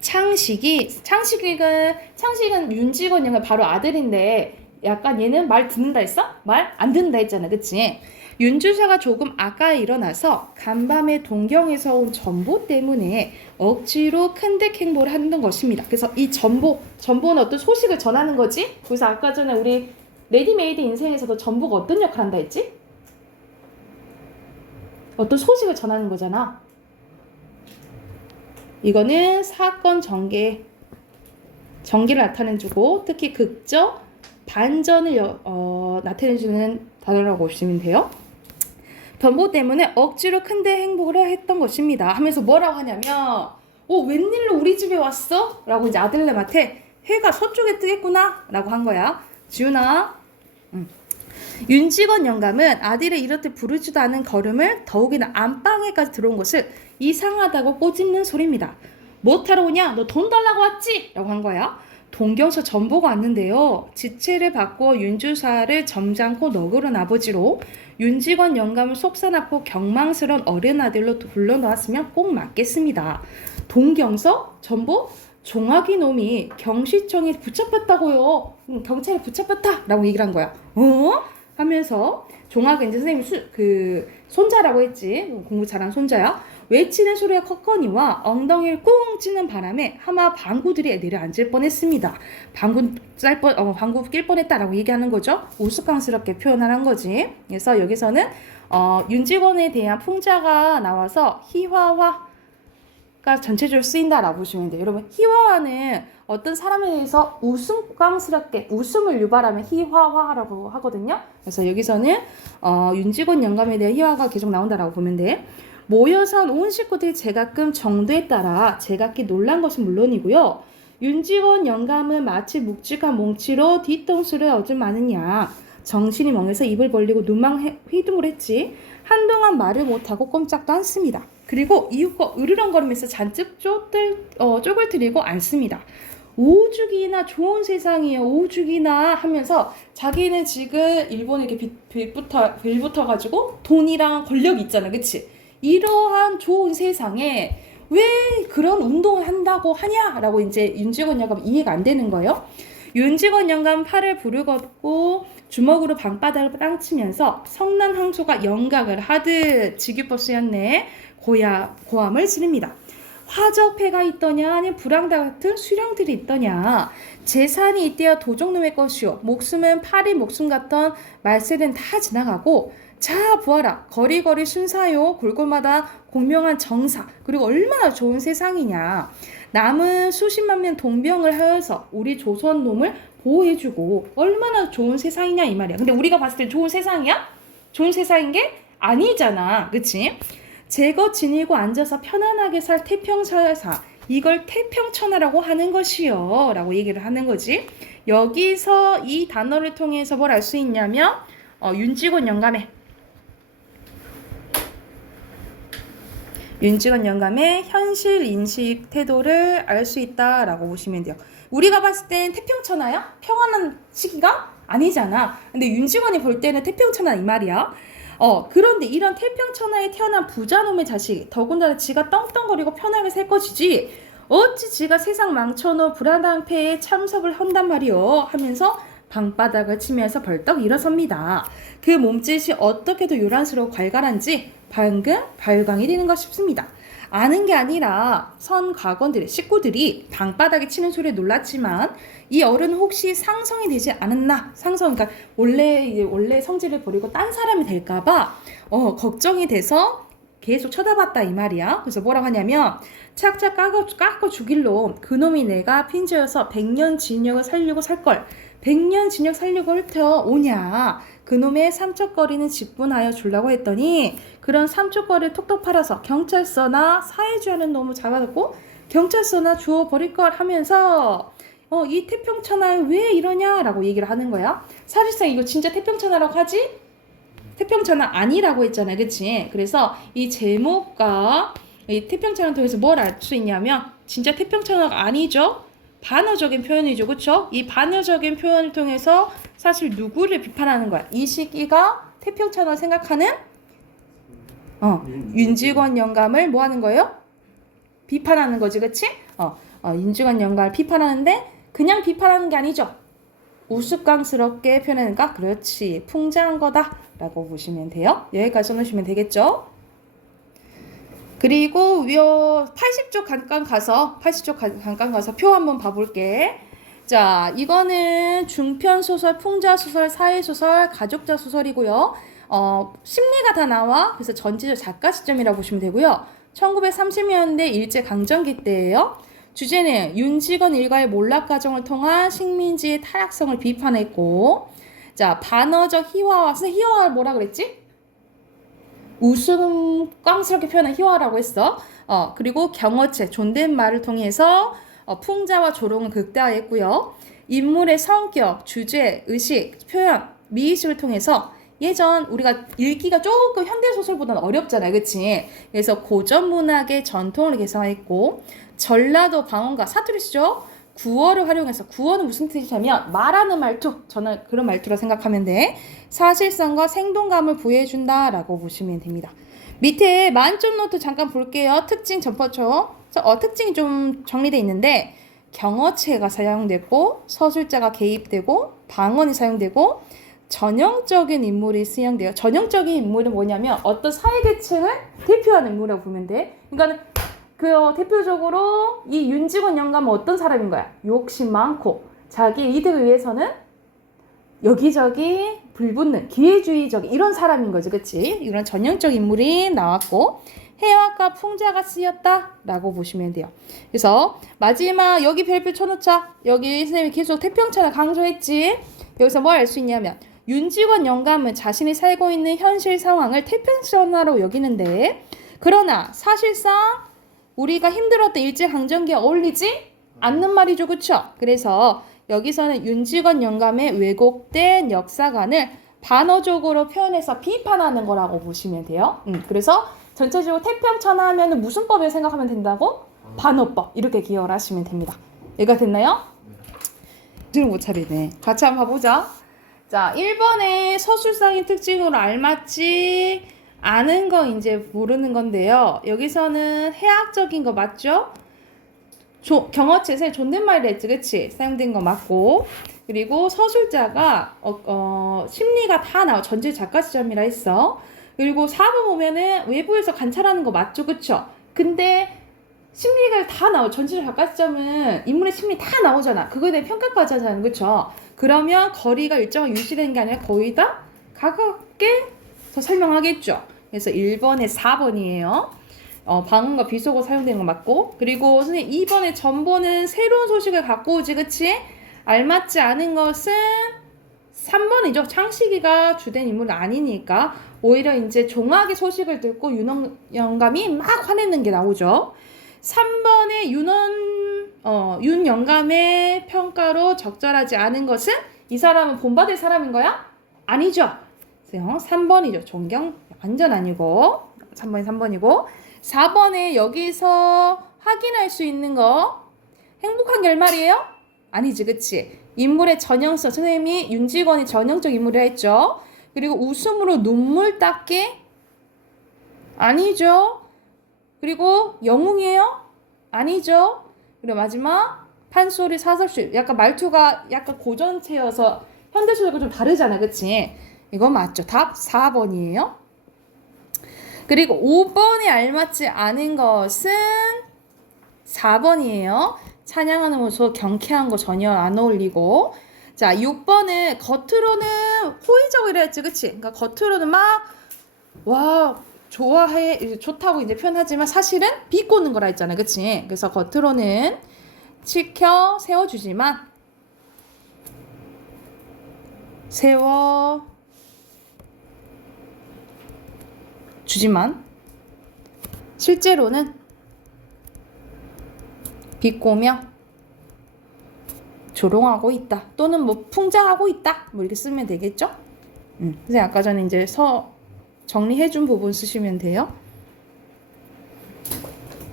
창식은 윤직원 영의 바로 아들인데 약간 얘는 말 듣는다 했어? 말 안 듣는다 했잖아, 그치? 윤주사가 조금 아까에 일어나서 간밤에 동경에서 온 전보 때문에 억지로 큰덱 행보를 하는 것입니다. 그래서 이 전보는 어떤 소식을 전하는 거지? 그래서 아까 전에 우리 레디메이드 인생에서도 전보가 어떤 역할을 한다 했지? 어떤 소식을 전하는 거잖아. 이거는 사건 전개를 나타내주고 특히 극적 반전을 나타내주는 단어라고 보시면 돼요. 전보 때문에 억지로 큰데 행복을 했던 것입니다. 하면서 뭐라고 하냐면 웬일로 우리 집에 왔어? 라고 이제 아들내한테 해가 서쪽에 뜨겠구나 라고 한 거야. 지훈아. 윤직원 영감은 아들의 이렇게 부르지도 않은 걸음을 더욱이나 안방에까지 들어온 것을 이상하다고 꼬집는 소리입니다. 뭐하러 오냐? 너 돈 달라고 왔지? 라고 한 거야. 동경서 전보가 왔는데요. 지체를 바꿔 윤주사를 점잖고 너그러운 아버지로 윤직원 영감을 속사납고 경망스러운 어린 아들로 불러놓았으면 꼭 맞겠습니다. 동경서? 전보? 종아기 놈이 경시청에 붙잡혔다고요. 경찰에 붙잡혔다 라고 얘기를 한 거야. 하면서 종아기 이제 선생님이 손자라고 했지. 공부 잘한 손자야. 외치는 소리가 컸거니와 엉덩이를 꽁 찌는 바람에 하마 방구들이 내려앉을 뻔했습니다. 방구 낄 뻔했다라고 얘기하는 거죠. 우스꽝스럽게 표현을 한 거지. 그래서 여기서는 윤직원에 대한 풍자가 나와서 희화화가 전체적으로 쓰인다라고 보시면 돼요. 여러분, 희화화는 어떤 사람에 대해서 우스꽝스럽게 웃음을 유발하면 희화화라고 하거든요. 그래서 여기서는 윤직원 영감에 대한 희화가 계속 나온다라고 보면 돼. 모여서 온 식구들이 제가끔 정도에 따라 제각기 놀란 것은 물론이고요. 윤직원 영감은 마치 묵직한 몽치로 뒤통수를 얻을 마느냐 정신이 멍해서 입을 벌리고 눈만 휘둥을 했지 한동안 말을 못하고 꼼짝도 않습니다. 그리고 이윽고 으르렁거리면서 잔뜩 쪽을 들이고 앉습니다. 오죽이나 좋은 세상이에요. 오죽이나 하면서 자기는 지금 일본에 이렇게 빌붙어가지고 돈이랑 권력이 있잖아. 그치? 이러한 좋은 세상에 왜 그런 운동을 한다고 하냐라고 이제 윤직원 영감 이해가 안 되는 거예요. 윤직원 영감 팔을 부르걷고 주먹으로 방바닥을 땅치면서 성난 황소가 영각을 하듯 직유법 쓰였네. 고함을 지릅니다. 화적패가 있더냐 아니면 불황다 같은 수령들이 있더냐 재산이 이때야 도적놈의 것이요 목숨은 파리 목숨 같던 말세는 다 지나가고 자 보아라 거리거리 순사요 골골마다 공명한 정사 그리고 얼마나 좋은 세상이냐 남은 수십만 명 동병을 하여서 우리 조선 놈을 보호해주고 얼마나 좋은 세상이냐 이 말이야. 근데 우리가 봤을 때 좋은 세상이야? 좋은 세상인 게 아니잖아. 그치? 제거 지니고 앉아서 편안하게 살 태평사사 이걸 태평천하라고 하는 것이요 라고 얘기를 하는 거지. 여기서 이 단어를 통해서 뭘 알 수 있냐면 윤직원 영감의 현실 인식 태도를 알 수 있다라고 보시면 돼요. 우리가 봤을 땐 태평천하야? 평안한 시기가 아니잖아. 근데 윤직원이 볼 때는 태평천하 이 말이야. 그런데 이런 태평천하에 태어난 부자놈의 자식 더군다나 지가 떵떵거리고 편하게 살 것이지 어찌 지가 세상 망쳐놓은 불안한 패에 참석을 한단 말이요 하면서 방바닥을 치면서 벌떡 일어섭니다. 그 몸짓이 어떻게도 요란스러워 괄괄한지 방금 발광이 되는 것 싶습니다. 아는 게 아니라 선가건들의 식구들이 방바닥에 치는 소리에 놀랐지만 이 어른은 혹시 상성이 되지 않았나? 그러니까 원래 성질을 버리고 딴 사람이 될까봐 걱정이 돼서 계속 쳐다봤다 이 말이야. 그래서 뭐라고 하냐면 착착 깎아 죽일로 그놈이 내가 핀저여서 100년 진역을 살려고 살걸 100년 진역 살려고 훑어오냐 그놈의 삼척거리는 직분하여 주려고 했더니 그런 삼척거리를 톡톡 팔아서 경찰서나 사회주하는 놈을 잡아놓고 경찰서나 주워버릴걸 하면서 이 태평천하에 왜 이러냐라고 얘기를 하는 거야. 사실상 이거 진짜 태평천하라고 하지? 태평천하 아니라고 했잖아요. 그치? 그래서 이 제목과 이 태평천하를 통해서 뭘 알 수 있냐면 진짜 태평천하가 아니죠. 반어적인 표현이죠. 그쵸? 이 반어적인 표현을 통해서 사실 누구를 비판하는 거야? 이 시기가 태평천하를 생각하는 윤직원 영감을 뭐 하는 거예요? 비판하는 거지. 그치? 윤직원 영감을 비판하는데 그냥 비판하는 게 아니죠. 우스꽝스럽게 표현하니까 그렇지. 풍자한 거다 라고 보시면 돼요. 여기까지 써놓으시면 되겠죠. 그리고 80쪽 잠깐 가서 표 한번 봐볼게. 자, 이거는 중편 소설, 풍자 소설, 사회 소설, 가족자 소설이고요. 심리가 다 나와. 그래서 전체적 작가 시점이라고 보시면 되고요. 1930년대 일제 강점기 때예요. 주제는 윤직원 일가의 몰락 과정을 통한 식민지의 타락성을 비판했고, 자, 반어적 희화화. 선생님, 희화화를 뭐라 그랬지? 우스꽝스럽게 표현한 희화라고 했어. 그리고 경어체, 존댓말을 통해서 풍자와 조롱을 극대화했고요. 인물의 성격, 주제, 의식, 표현, 미의식을 통해서 예전 우리가 읽기가 조금 현대소설보다는 어렵잖아요. 그치? 그래서 고전 문학의 전통을 개성했고 전라도 방언가 사투리 쓰죠? 구어를 활용해서 구어는 무슨 뜻이냐면 말하는 말투. 저는 그런 말투라 생각하면 돼. 사실성과 생동감을 부여해준다라고 보시면 됩니다. 밑에 만점 노트 잠깐 볼게요. 특징 전포초. 특징이 좀 정리되어 있는데 경어체가 사용되고 서술자가 개입되고 방언이 사용되고 전형적인 인물이 수용돼요. 전형적인 인물은 뭐냐면 어떤 사회계층을 대표하는 인물이라고 보면 돼. 그러니까 대표적으로 이 윤직원 영감은 어떤 사람인 거야? 욕심 많고 자기 이득을 위해서는 여기저기 불붙는 기회주의적 이런 사람인 거지. 그치? 이런 전형적 인물이 나왔고 해화과 풍자가 쓰였다라고 보시면 돼요. 그래서 마지막 여기 별표 쳐놓자. 여기 선생님이 계속 태평천을 강조했지. 여기서 뭘 알 수 있냐면 윤직원 영감은 자신이 살고 있는 현실 상황을 태평천하로 여기는데 그러나 사실상 우리가 힘들었던 일제강점기에 어울리지 않는 말이죠. 그쵸? 그래서 여기서는 윤직원 영감의 왜곡된 역사관을 반어적으로 표현해서 비판하는 거라고 보시면 돼요. 그래서 전체적으로 태평천하 하면 무슨 법을 생각하면 된다고? 반어법. 이렇게 기억을 하시면 됩니다. 이해가 됐나요? 지금 못 차리네. 같이 한번 봐보자. 자, 1번의 서술상의 특징으로 알맞지 않은 거 이제 모르는 건데요. 여기서는 해학적인 거 맞죠? 경어체에서 존댓말이 했지, 그치? 사용된 거 맞고. 그리고 서술자가 심리가 다 나와. 전체 작가 시점이라 했어. 그리고 4번 보면은 외부에서 관찰하는 거 맞죠, 그쵸? 근데 심리가 다 나와. 전체적 작가 시점은 인물의 심리 다 나오잖아. 그거에 대해 평가까지 하잖아, 그쵸? 그러면 거리가 일정하게 유지되는 게 아니라 거의 다 가깝게 더 설명하겠죠. 그래서 1번에 4번이에요. 방언과 비속어 사용되는 거 맞고. 그리고 선생님 2번에 전보는 새로운 소식을 갖고 오지, 그치? 알맞지 않은 것은 3번이죠. 창식이가 주된 인물은 아니니까 오히려 이제 종학의 소식을 듣고 윤영감이 막 화내는 게 나오죠. 3번에 윤영감의 평가로 적절하지 않은 것은 이 사람은 본받을 사람인 거야? 아니죠. 3번이죠. 존경 완전 아니고 3번이고 4번에 여기서 확인할 수 있는 거 행복한 결말이에요? 아니지, 그치? 인물의 전형성, 선생님이 윤직원이 전형적 인물이라 했죠. 그리고 웃음으로 눈물 닦기? 아니죠. 그리고 영웅이에요? 아니죠. 그리고 마지막 판소리, 사설시. 약간 말투가 약간 고전체여서 현대소설과 좀 다르잖아, 그치? 이거 맞죠. 답 4번이에요. 그리고 5번에 알맞지 않은 것은 4번이에요. 찬양하는 모습 경쾌한 거 전혀 안 어울리고. 자, 6번은 겉으로는 호의적이라 했지, 그치? 그러니까 겉으로는 막 와 좋아해 좋다고 이제 표현하지만 사실은 비꼬는 거라 했잖아요, 그치? 그래서 겉으로는 세워주지만 실제로는 비꼬며 조롱하고 있다 또는 뭐 풍자하고 있다 뭐 이렇게 쓰면 되겠죠? 선생님 아까 전에 이제 정리해준 부분 쓰시면 돼요.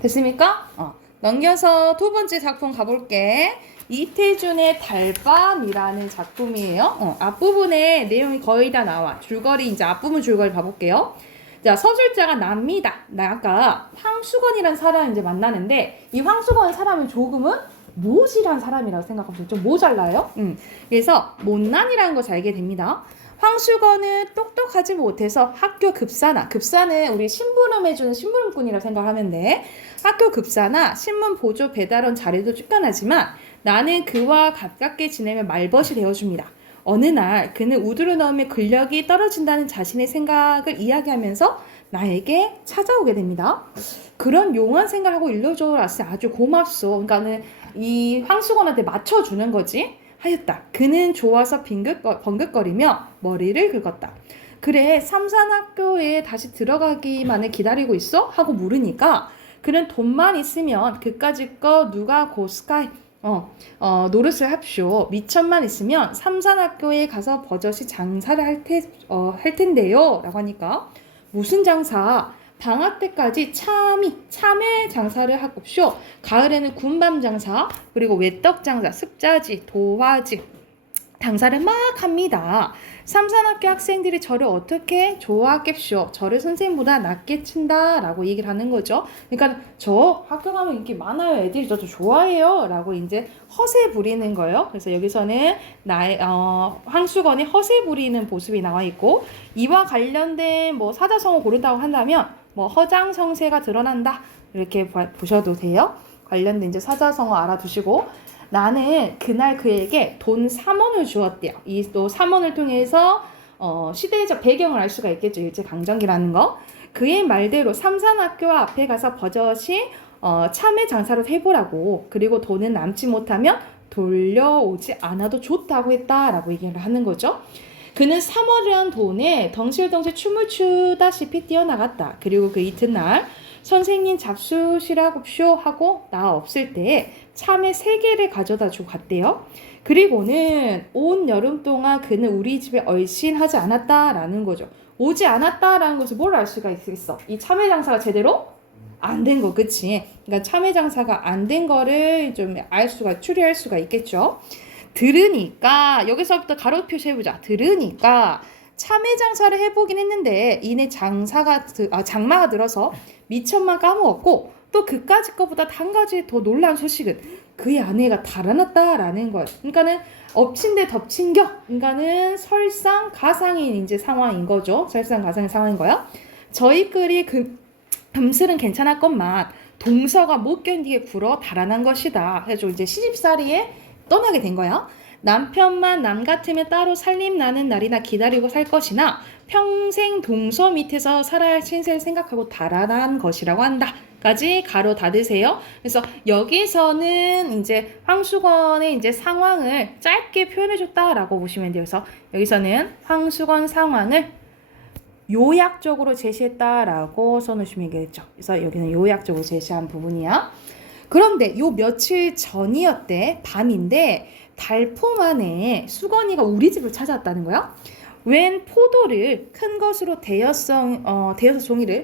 됐습니까? 넘겨서 두 번째 작품 가볼게. 이태준의 달밤이라는 작품이에요. 앞부분에 내용이 거의 다 나와. 줄거리, 이제 앞부분 줄거리 봐볼게요. 자, 서술자가 납니다. 나 아까 황수건이란 사람 이제 만나는데, 이 황수건 사람은 조금은 모질한 사람이라고 생각하면 좀 모자라요. 그래서 못난이라는 것을 알게 됩니다. 황수건은 똑똑하지 못해서 학교 급사는 우리 심부름 해주는 심부름꾼이라고 생각하면 돼. 학교 급사나 신문 보조 배달원 자리도 쫓겨나지만 나는 그와 가깝게 지내면 말벗이 되어줍니다. 어느 날 그는 우두를 넣으면 근력이 떨어진다는 자신의 생각을 이야기하면서 나에게 찾아오게 됩니다. 그런 용한 생각을 하고 일러줘서 아주 고맙소. 그러니까는 이 황수건한테 맞춰주는 거지. 하였다. 그는 좋아서 번긋거리며 머리를 긁었다. 그래, 삼산학교에 다시 들어가기만을 기다리고 있어? 하고 물으니까 그는 돈만 있으면 그까짓 거 누가 고스카이 노릇을 합쇼. 미천만 있으면 삼산학교에 가서 버젓이 장사를 할 텐데요. 라고 하니까 무슨 장사? 방학 때까지 참외 장사를 하옵쇼. 가을에는 군밤 장사, 그리고 외떡 장사, 습자지, 도화지 장사를 막 합니다. 삼산학교 학생들이 저를 어떻게 좋아하겠쇼. 저를 선생님보다 낮게 친다 라고 얘기를 하는 거죠. 그러니까 저 학교 가면 인기 많아요. 애들이 저도 좋아해요 라고 이제 허세 부리는 거예요. 그래서 여기서는 황수건이 허세 부리는 모습이 나와 있고, 이와 관련된 뭐 사자성어 고른다고 한다면 뭐 허장성세가 드러난다 이렇게 보셔도 돼요. 관련된 이제 사자성어 알아두시고, 나는 그날 그에게 돈 3원을 주었대요. 이 또 3원을 통해서 시대적 배경을 알 수가 있겠죠. 일제강점기라는 거. 그의 말대로 삼산학교 앞에 가서 버젓이 참외 장사를 해보라고, 그리고 돈은 남지 못하면 돌려오지 않아도 좋다고 했다라고 얘기를 하는 거죠. 그는 3원이란 돈에 덩실덩실 춤을 추다시피 뛰어나갔다. 그리고 그 이튿날 선생님 잡수시라고쇼 하고 나 없을 때 참외 3개를 가져다 주고 갔대요. 그리고는 온 여름 동안 그는 우리 집에 얼씬하지 않았다라는 거죠. 오지 않았다라는 것을 뭘 알 수가 있겠어? 이 참외 장사가 제대로 안 된 거, 그치? 그러니까 참외 장사가 안 된 거를 좀 추리할 수가 있겠죠. 들으니까 여기서부터 가로 표시해보자. 들으니까 참외 장사를 해보긴 했는데 이내 장마가 들어서 미천만 까먹었고, 또 그까짓 것보다 한 가지 더 놀라운 소식은 그의 아내가 달아났다라는 거예요. 그러니까는 엎친 데 덮친 격, 그러니까는 설상가상인 이제 상황인 거죠. 설상가상인 상황인 거야. 저희 끌이 금슬은 괜찮았건만 동서가 못 견디게 굴어 달아난 것이다. 그래서 이제 시집살이에 떠나게 된 거야. 남편만 남 같으면 따로 살림 나는 날이나 기다리고 살 것이나 평생 동서 밑에서 살아야 할 신세를 생각하고 달아난 것이라고 한다. 까지 가로 닫으세요. 그래서 여기서는 이제 황수건의 이제 상황을 짧게 표현해줬다라고 보시면 돼요. 그래서 여기서는 황수건 상황을 요약적으로 제시했다라고 써놓으시면 되겠죠. 그래서 여기는 요약적으로 제시한 부분이야. 그런데 요 며칠 전이었대. 밤인데 달포 안에 수건이가 우리 집을 찾아왔다는 거야. 웬 포도를 큰 것으로 대여서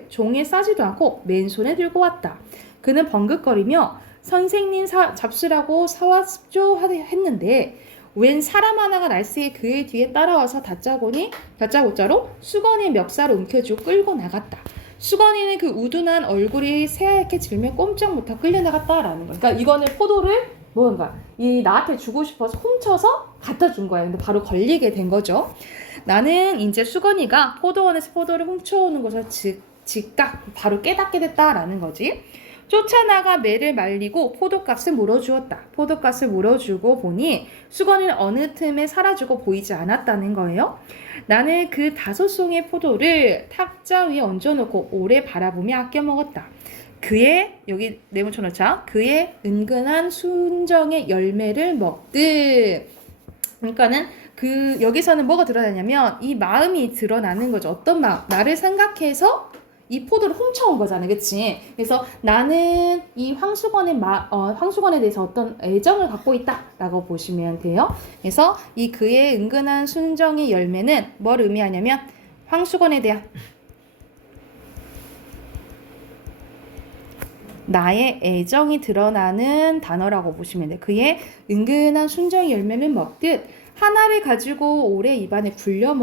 종이에 싸지도 않고 맨손에 들고 왔다. 그는 번긋거리며 선생님 잡수라고 사왔죠 했는데 웬 사람 하나가 날쌔게 그의 뒤에 따라와서 다짜고짜로 수건의 멱살을 움켜쥐고 끌고 나갔다. 수건이는 그 우둔한 얼굴이 새하얗게 질며 꼼짝 못하고 끌려나갔다라는 거야. 그러니까 이거는 포도를 나한테 주고 싶어서 훔쳐서 갖다 준 거야. 근데 바로 걸리게 된 거죠. 나는 이제 수건이가 포도원에서 포도를 훔쳐오는 것을 즉각 바로 깨닫게 됐다라는 거지. 쫓아나가 매를 말리고 포도값을 물어주었다. 포도값을 물어주고 보니 수건이는 어느 틈에 사라지고 보이지 않았다는 거예요. 나는 그 5송의 포도를 탁자 위에 얹어놓고 오래 바라보며 아껴 먹었다. 여기 내용 쳐놓자. 그의 은근한 순정의 열매를 먹듯. 그러니까는 여기서는 뭐가 드러나냐면 이 마음이 드러나는 거죠. 어떤 마음? 나를 생각해서 이 포도를 훔쳐온 거잖아, 그치? 그래서 나는 이 황수건에 대해서 어떤 애정을 갖고 있다라고 보시면 돼요. 그래서 이 그의 은근한 순정의 열매는 뭘 의미하냐면 황수건에 대한 나의 애정이 드러나는 단어라고 보시면 돼요. 그의 은근한 순정의 열매를 먹듯 하나를 가지고 오래 입안에 굴려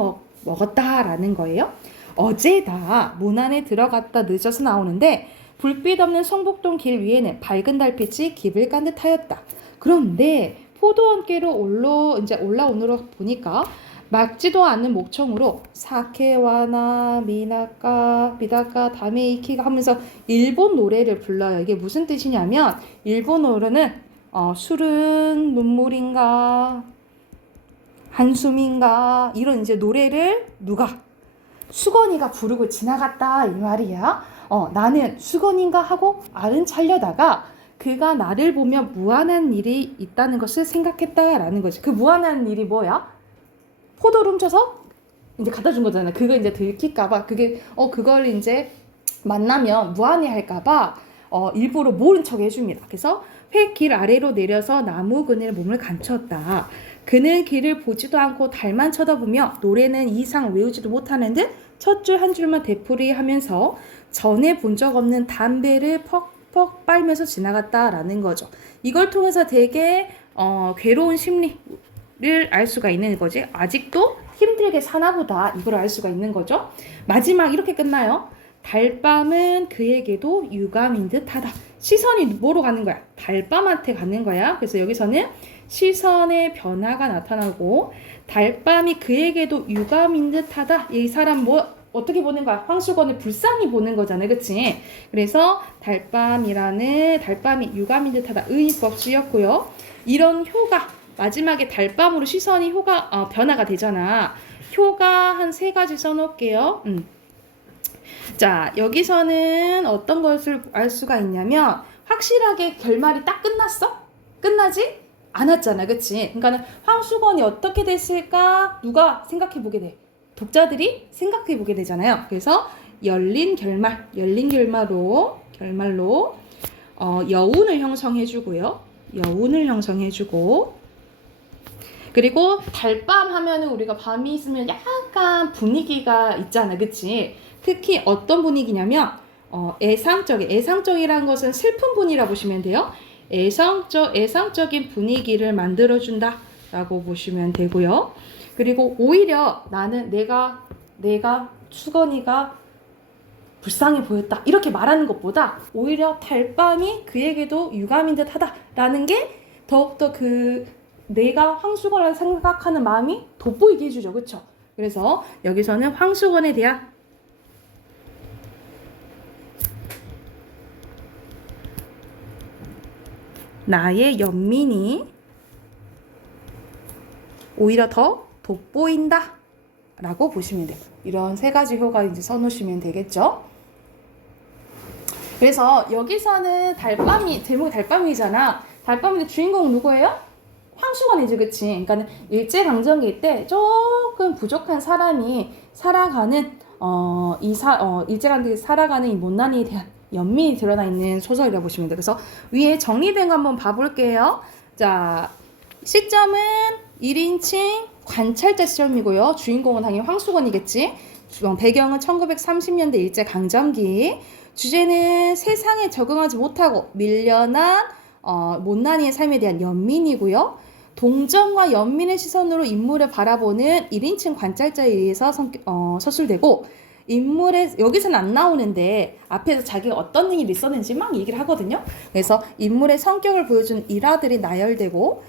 먹었다라는 거예요. 어제다 문 안에 들어갔다 늦어서 나오는데 불빛 없는 성북동 길 위에는 밝은 달빛이 길을 깐 듯하였다. 그런데 포도원께로 이제 올라오느라 보니까 막지도 않는 목청으로 사케와나 미나카 미다카 다메이키가 하면서 일본 노래를 불러요. 이게 무슨 뜻이냐면 일본어로는 술은 눈물인가 한숨인가 이런 이제 노래를 누가 수건이가 부르고 지나갔다 이 말이야. 나는 수건인가 하고 아른찰려다가 그가 나를 보며 무한한 일이 있다는 것을 생각했다라는 거지. 그 무한한 일이 뭐야? 포도를 훔쳐서 이제 갖다 준 거잖아. 그거 이제 들킬까봐 그걸 이제 만나면 무한해할까봐 일부러 모른 척 해줍니다. 그래서 회 길 아래로 내려서 나무 그늘에 몸을 감췄다. 그는 길을 보지도 않고 달만 쳐다보며 노래는 이상 외우지도 못하는 듯 첫 줄 한 줄만 되풀이하면서 전에 본 적 없는 담배를 퍽퍽 빨면서 지나갔다라는 거죠. 이걸 통해서 되게 괴로운 심리를 알 수가 있는 거지. 아직도 힘들게 사나보다 이걸 알 수가 있는 거죠. 마지막 이렇게 끝나요. 달밤은 그에게도 유감인 듯하다. 시선이 뭐로 가는 거야? 달밤한테 가는 거야. 그래서 여기서는 시선의 변화가 나타나고 달밤이 그에게도 유감인 듯하다. 이 사람 어떻게 보는 거야? 황수건을 불쌍히 보는 거잖아요. 그치? 그래서 달밤이 유감인 듯하다. 의인법 쓰였고요. 이런 효가 마지막에 달밤으로 시선이 변화가 되잖아. 효가 한 3가지 써놓을게요. 자, 여기서는 어떤 것을 알 수가 있냐면 확실하게 결말이 딱 끝났어? 끝나지 않았잖아. 그치? 그러니까 황수건이 어떻게 됐을까? 누가 생각해보게 돼? 독자들이 생각해보게 되잖아요. 그래서 열린 결말로 여운을 형성해주고요. 그리고 달밤 하면은 우리가 밤이 있으면 약간 분위기가 있잖아. 그치? 특히 어떤 분위기냐면 애상적이라는 것은 슬픈 분이라 보시면 돼요. 애상적인 분위기를 만들어준다 라고 보시면 되고요. 그리고 오히려 내가 수건이가 불쌍해 보였다 이렇게 말하는 것보다 오히려 달밤이 그에게도 유감인 듯 하다라는 게 더욱더 내가 황수건을 생각하는 마음이 돋보이게 해주죠. 그쵸? 그래서 여기서는 황수건에 대한 나의 연민이 오히려 더 돋보인다 라고 보시면 돼요. 이런 3가지 효과 이제 써놓으시면 되겠죠. 그래서 여기서는 제목이 달밤이잖아. 달밤인데 주인공은 누구예요? 황수건이지, 그치? 그러니까 일제강점기 때 조금 부족한 사람이 살아가는 일제강점기 살아가는 이 못난이에 대한 연민이 드러나 있는 소설이라고 보시면 돼요. 그래서 위에 정리된 거 한번 봐볼게요. 자, 시점은 1인칭 관찰자 시점이고요. 주인공은 당연히 황수건이겠지. 배경은 1930년대 일제강점기. 주제는 세상에 적응하지 못하고 밀려난 못난이의 삶에 대한 연민이고요. 동정과 연민의 시선으로 인물을 바라보는 1인칭 관찰자에 의해서 서술되고 여기서는 안 나오는데 앞에서 자기가 어떤 일이 있었는지 막 얘기를 하거든요. 그래서 인물의 성격을 보여준 일화들이 나열되고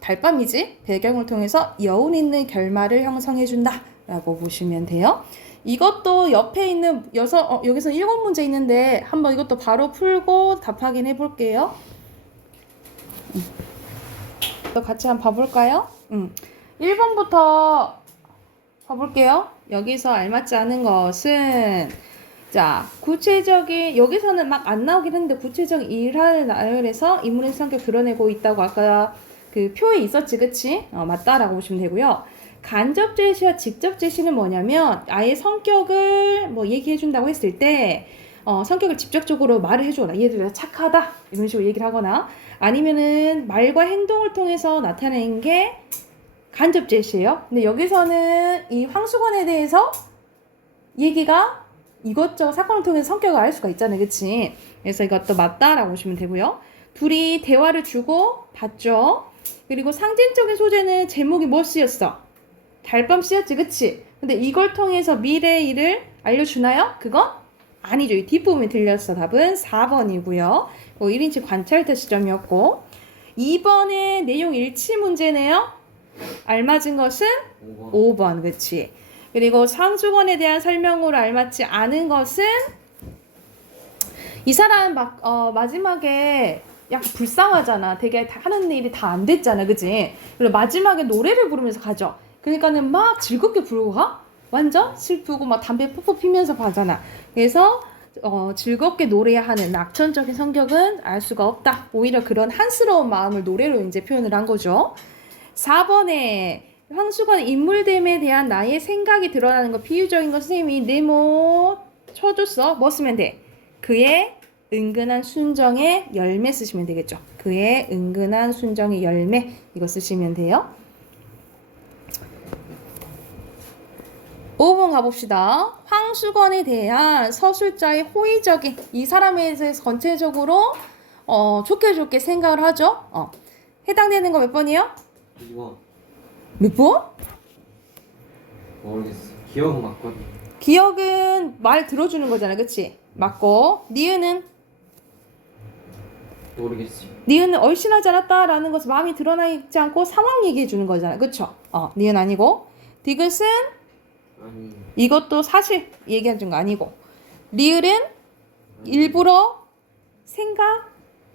달밤이지? 배경을 통해서 여운 있는 결말을 형성해준다 라고 보시면 돼요. 이것도 옆에 있는 여기서 7문제 있는데 한번 이것도 바로 풀고 답 확인해 볼게요. 같이 한번 봐볼까요? 1번부터 봐볼게요. 여기서 알맞지 않은 것은 여기서는 막 안 나오긴 했는데 구체적 일화를 나열해서 인물의 성격 드러내고 있다고 아까 그 표에 있었지, 그치? 맞다라고 보시면 되고요. 간접 제시와 직접 제시는 뭐냐면 아예 성격을 뭐 얘기해 준다고 했을 때 성격을 직접적으로 말을 해줘라. 얘들아 착하다 이런 식으로 얘기를 하거나 아니면은 말과 행동을 통해서 나타내는 게 간접 제시예요. 근데 여기서는 이 황수건에 대해서 얘기가 이것저것 사건을 통해서 성격을 알 수가 있잖아요. 그치? 그래서 이것도 맞다라고 보시면 되고요. 둘이 대화를 주고 받죠. 그리고 상징적인 소재는 제목이 뭐 쓰였어? 달밤 쓰였지, 그치? 근데 이걸 통해서 미래의 일을 알려주나요? 그건 아니죠. 이 뒷부분이 틀렸어. 답은 4번이고요. 1인칭 관찰 테스트점이었고 2번의 내용 일치 문제네요. 알맞은 것은 5번. 5번, 그치? 그리고 상수건에 대한 설명으로 알맞지 않은 것은 이 사람 마지막에 약간 불쌍하잖아. 되게 하는 일이 다 안 됐잖아, 그치? 그리고 마지막에 노래를 부르면서 가죠. 그러니까는 막 즐겁게 부르고 가? 완전 슬프고 막 담배 푹푹 피면서 가잖아. 그래서 즐겁게 노래하는 낙천적인 성격은 알 수가 없다. 오히려 그런 한스러운 마음을 노래로 이제 표현을 한 거죠. 4번에 황수건 인물됨에 대한 나의 생각이 드러나는 거 비유적인 거 선생님이 네모 쳐줬어. 뭐 쓰면 돼? 그의 은근한 순정의 열매 쓰시면 되겠죠. 그의 은근한 순정의 열매 이거 쓰시면 돼요. 5번 가봅시다. 황수건에 대한 서술자의 호의적인 이 사람에 대해서 전체적으로 좋게 생각을 하죠. 해당되는 거 몇 번이요? 2번. 몇 번? 모르겠어. 기억은 맞거든. 기억은 말 들어주는 거잖아, 그치? 맞고 니은은? 모르겠지. 니은은 얼씬하지 않았다라는 것을 마음이 드러나 있지 않고 상황 얘기해 주는 거잖아, 그쵸? 니은 아니고 디귿은? 아니. 이것도 사실 얘기해 준 거 아니고 리을은? 일부러 생각?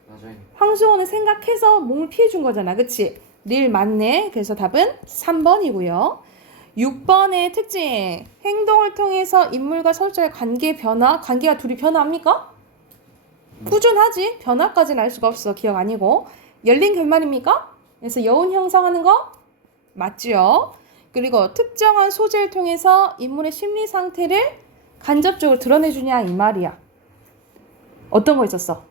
맞아요. 황수호는 생각해서 몸을 피해 준 거잖아, 그치? 리을 맞네. 그래서 답은 3번이고요. 6번의 특징. 행동을 통해서 인물과 서술자의 관계 변화. 관계가 둘이 변화합니까? 꾸준하지. 변화까지는 알 수가 없어. 기억 아니고. 열린 결말입니까? 그래서 여운 형성하는 거? 맞죠. 그리고 특정한 소재를 통해서 인물의 심리 상태를 간접적으로 드러내주냐 이 말이야. 어떤 거 있었어?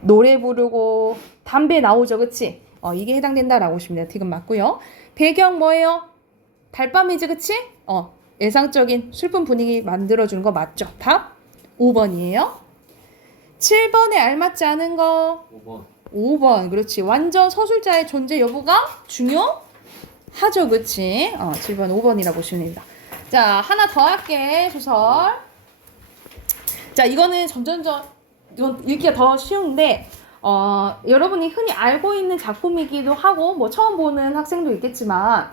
노래 부르고 담배 나오죠, 그치? 이게 해당된다라고 보시면 돼요. 디귿 맞고요. 배경 뭐예요? 달밤이지, 그치? 예상적인 슬픈 분위기 만들어주는 거 맞죠? 답 5번이에요. 7번에 알맞지 않은 거 5번. 5번. 그렇지. 완전 서술자의 존재 여부가 중요하죠, 그치? 7번 5번이라고 보시면 됩니다. 자, 하나 더 할게. 소설. 자, 이거는 이건 읽기가 더 쉬운데 여러분이 흔히 알고 있는 작품이기도 하고 뭐 처음 보는 학생도 있겠지만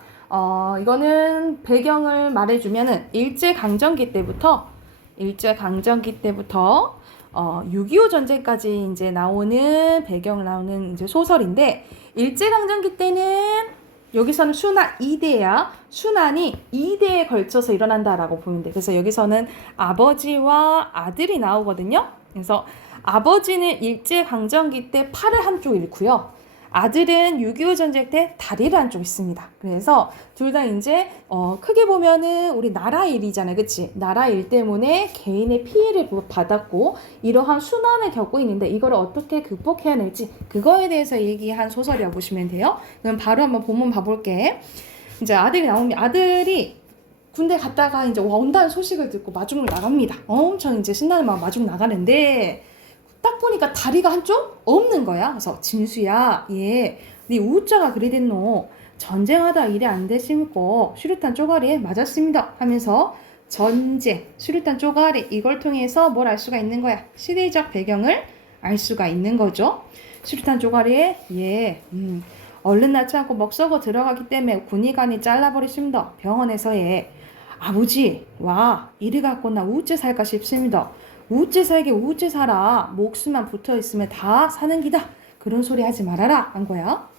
이거는 배경을 말해주면은 일제강점기 때부터 6.25 전쟁까지 이제 나오는 배경을 나오는 이제 소설인데 일제강점기 때는 여기서는 순환 2대야. 순환이 2대에 걸쳐서 일어난다라고 보면 돼. 그래서 여기서는 아버지와 아들이 나오거든요. 그래서 아버지는 일제강점기 때 팔을 한쪽 잃고요. 아들은 6.25 전쟁 때 다리를 한쪽 있습니다. 그래서 둘 다 이제 크게 보면은 우리 나라 일이잖아요, 그치? 나라 일 때문에 개인의 피해를 받았고 이러한 순환을 겪고 있는데 이거를 어떻게 극복해야할지 그거에 대해서 얘기한 소설이라고 보시면 돼요. 그럼 바로 한번 본문 봐볼게. 이제 아들이 나오면 아들이 군대 갔다가 이제 온다는 소식을 듣고 마중을 나갑니다. 엄청 이제 신나는 마음 마중 나가는데 딱 보니까 다리가 한쪽 없는 거야. 그래서 진수야, 네 우자가 그리 됐노. 전쟁하다 일이 안 되심고 수류탄 쪼가리에 맞았습니다. 하면서 전쟁, 수류탄 쪼가리 이걸 통해서 뭘 알 수가 있는 거야. 시대적 배경을 알 수가 있는 거죠. 수류탄 쪼가리에 얼른 낳지 않고 먹썩어 들어가기 때문에 군의관이 잘라버리십니다. 병원에서의 아버지 와 이리 갖고 나 우째 살까 싶습니다. 우째 살게 우째 살아. 목숨만 붙어있으면 다 사는 기다. 그런 소리 하지 말아라 한 거야.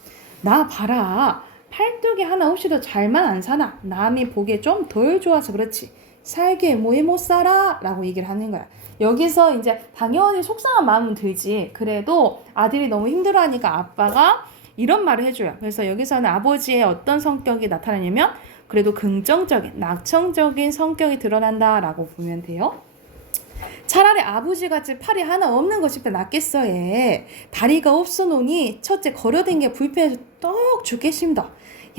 나 봐라. 팔뚝이 하나 없이도 잘만 안 사나. 남이 보기에 좀 덜 좋아서 그렇지. 살게 뭐해 못 살아 라고 얘기를 하는 거야. 여기서 이제 당연히 속상한 마음은 들지. 그래도 아들이 너무 힘들어하니까 아빠가 이런 말을 해줘요. 그래서 여기서는 아버지의 어떤 성격이 나타나냐면 그래도 긍정적인, 낙천적인 성격이 드러난다라고 보면 돼요. 차라리 아버지같이 팔이 하나 없는 것이 낫겠어 얘. 다리가 없어 노니 첫째 걸어댕겨 불편해서 떡 죽겠습니다.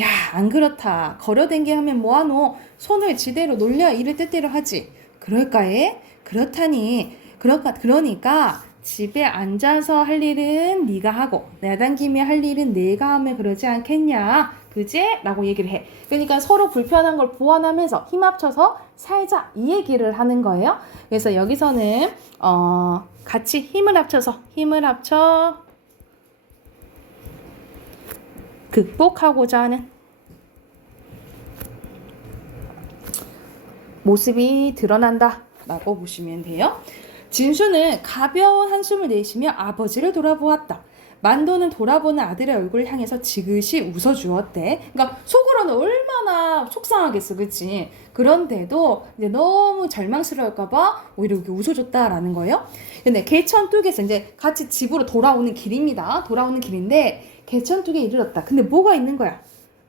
야, 안 그렇다. 걸어댕겨 하면 뭐하노? 손을 지대로 놀려 이를 뜻대로 하지. 그럴까 해? 그렇다니. 그러니까 집에 앉아서 할 일은 네가 하고 야단김에 할 일은 내가 하면 그러지 않겠냐. 그지? 라고 얘기를 해. 그러니까 서로 불편한 걸 보완하면서 힘 합쳐서 살자 이 얘기를 하는 거예요. 그래서 여기서는 같이 힘을 합쳐 극복하고자 하는 모습이 드러난다 라고 보시면 돼요. 진수는 가벼운 한숨을 내쉬며 아버지를 돌아보았다. 만도는 돌아보는 아들의 얼굴을 향해서 지그시 웃어주었대. 그러니까 속으로는 얼마나 속상하겠어, 그치? 그런데도 이제 너무 절망스러울까봐 오히려 이렇게 웃어줬다라는 거예요. 근데 개천뚝에서 이제 같이 집으로 돌아오는 길입니다. 돌아오는 길인데 개천뚝에 이르렀다. 근데 뭐가 있는 거야?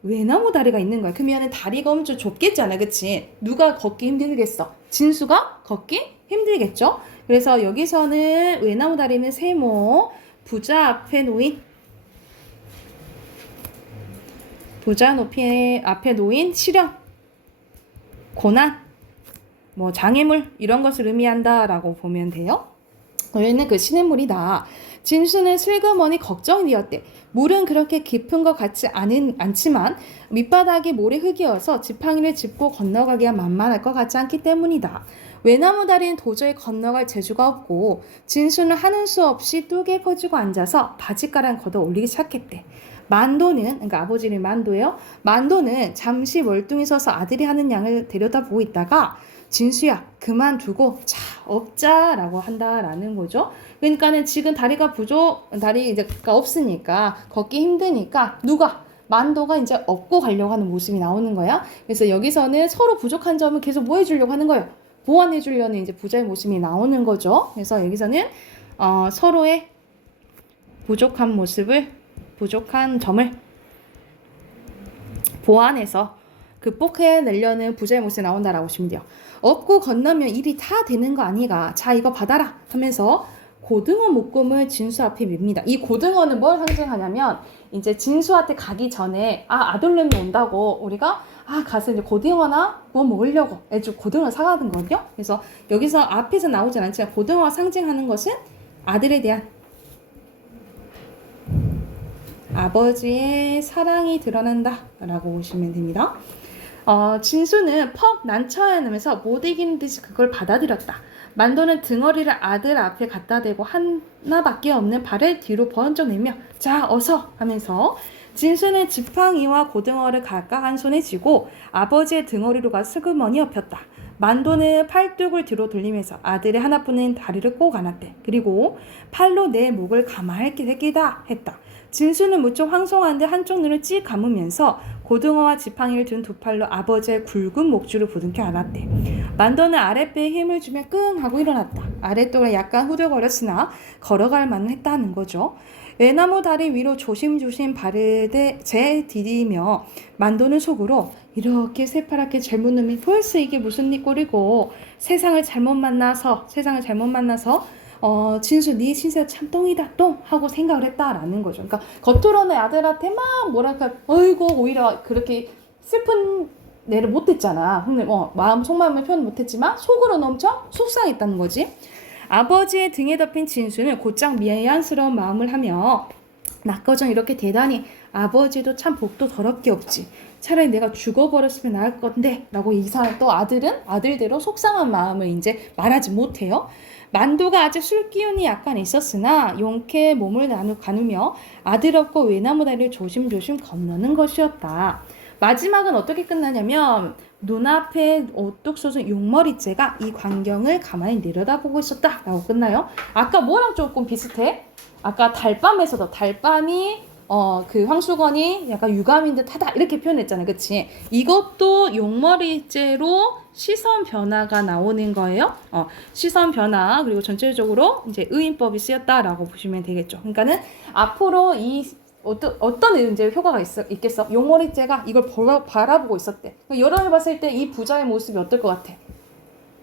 외나무 다리가 있는 거야. 그러면 다리가 엄청 좁겠잖아, 그치? 누가 걷기 힘들겠어? 진수가 걷기 힘들겠죠? 그래서 여기서는 외나무 다리는 세모, 부자 앞에 놓인 시련, 고난, 뭐 장애물 이런 것을 의미한다라고 보면 돼요. 여기는 그 시냇물이다. 진수는 슬그머니 걱정이 되었대. 물은 그렇게 깊은 것 같지 않지만 밑바닥이 모래 흙이어서 지팡이를 짚고 건너가기가 만만할 것 같지 않기 때문이다. 외나무 다리는 도저히 건너갈 재주가 없고 진수는 하는 수 없이 뚝에 퍼지고 앉아서 바짓가랑 걷어 올리기 시작했대. 만도는, 그러니까 아버지는 만도예요. 만도는 잠시 멀뚱히 서서 아들이 하는 양을 들여다보고 있다가 진수야 그만두고 자 업자라고 한다라는 거죠. 그러니까는 지금 다리가 없으니까 걷기 힘드니까 만도가 이제 업고 가려고 하는 모습이 나오는 거야. 그래서 여기서는 서로 부족한 점을 계속 뭐 해주려고 하는 거예요? 보완해 주려는 이제 부자의 모습이 나오는 거죠. 그래서 여기서는 서로의 부족한 점을 보완해서 극복해내려는 부자의 모습이 나온다라고 보시면 돼요. 업고 건너면 일이 다 되는 거 아니가. 자 이거 받아라 하면서 고등어 묶음을 진수 앞에 밉니다. 이 고등어는 뭘 상징하냐면 이제 진수한테 가기 전에 아들놈이 온다고 우리가 가서 이제 고등어나 구워 먹으려고 애주 고등어를 사가는 거거든요. 그래서 여기서 앞에서 나오진 않지만 고등어가 상징하는 것은 아들에 대한 아버지의 사랑이 드러난다 라고 보시면 됩니다. 진수는 퍽 난처해하면서 못 이기는 듯이 그걸 받아들였다. 만도는 등어리를 아들 앞에 갖다 대고 하나밖에 없는 발을 뒤로 번쩍 내며 자 어서 하면서 진수는 지팡이와 고등어를 각각 한 손에 쥐고 아버지의 등어리로 가 슬그머니 엎였다. 만도는 팔뚝을 뒤로 돌리면서 아들의 하나뿐인 다리를 꼭 안았대. 그리고 팔로 내 목을 감아할 기다 했다. 진수는 무척 황송한데 한쪽 눈을 찌 감으면서 고등어와 지팡이를 든 두 팔로 아버지의 굵은 목줄을 부둥켜 안았대. 만도는 아랫배에 힘을 주며 끙 하고 일어났다. 아랫도가 약간 후들거렸으나 걸어갈 만은 했다는 거죠. 외나무 다리 위로 조심조심 발을 디디며 만도는 속으로 이렇게 새파랗게 젊은 놈이 벌써 이게 무슨 꼴이고 세상을 잘못 만나서 진수 네 신세 참 똥이다 똥 하고 생각을 했다라는 거죠. 그러니까 겉으로는 아들한테 막 뭐랄까 어이구 오히려 그렇게 슬픈 내를 못했잖아. 근데 속마음을 표현 못했지만 속으로는 엄청 속상했다는 거지. 아버지의 등에 덮인 진수는 곧장 미안스러운 마음을 하며 낙거전 이렇게 대단히 아버지도 참 복도 더럽게 없지. 차라리 내가 죽어버렸으면 나을 건데 라고 이상한 또 아들은 아들대로 속상한 마음을 이제 말하지 못해요. 만도가 아직 술 기운이 약간 있었으나 용케 몸을 가누며 아들 없고 외나무 다리를 조심조심 건너는 것이었다. 마지막은 어떻게 끝나냐면 눈앞에 오뚝 솟은 용머리째가 이 광경을 가만히 내려다보고 있었다 라고 끝나요. 아까 뭐랑 조금 비슷해? 아까 달밤에서도 달밤이 그 황수건이 약간 유감인 듯하다 이렇게 표현했잖아요. 그치? 이것도 용머리째로 시선 변화가 나오는 거예요. 시선 변화 그리고 전체적으로 이제 의인법이 쓰였다라고 보시면 되겠죠. 그러니까는 앞으로 이 어떤 이제 효과가 있겠어? 용머리째가 이걸 바라보고 있었대. 여러분이 봤을 때 이 부자의 모습이 어떨 것 같아?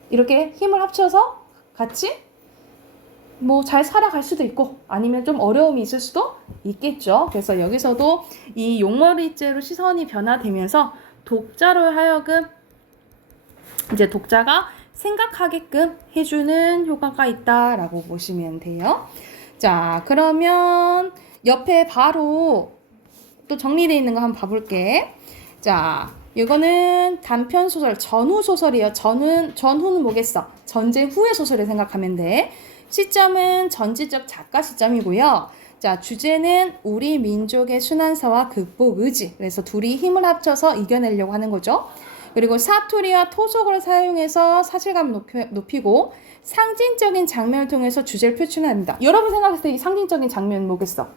이렇게 힘을 합쳐서 같이 뭐 잘 살아갈 수도 있고 아니면 좀 어려움이 있을 수도 있겠죠. 그래서 여기서도 이 용머리째로 시선이 변화되면서 독자로 하여금 이제 독자가 생각하게끔 해주는 효과가 있다라고 보시면 돼요. 자, 그러면 옆에 바로 또 정리되어 있는 거 한번 봐볼게. 자, 이거는 단편 소설, 전후 소설이에요. 전후는 뭐겠어? 전쟁 후의 소설을 생각하면 돼. 시점은 전지적 작가 시점이고요. 자, 주제는 우리 민족의 순환사와 극복 의지. 그래서 둘이 힘을 합쳐서 이겨내려고 하는 거죠. 그리고 사투리와 토속어를 사용해서 사실감을 높이고 상징적인 장면을 통해서 주제를 표출합니다. 여러분 생각했을 때 이 상징적인 장면은 뭐겠어?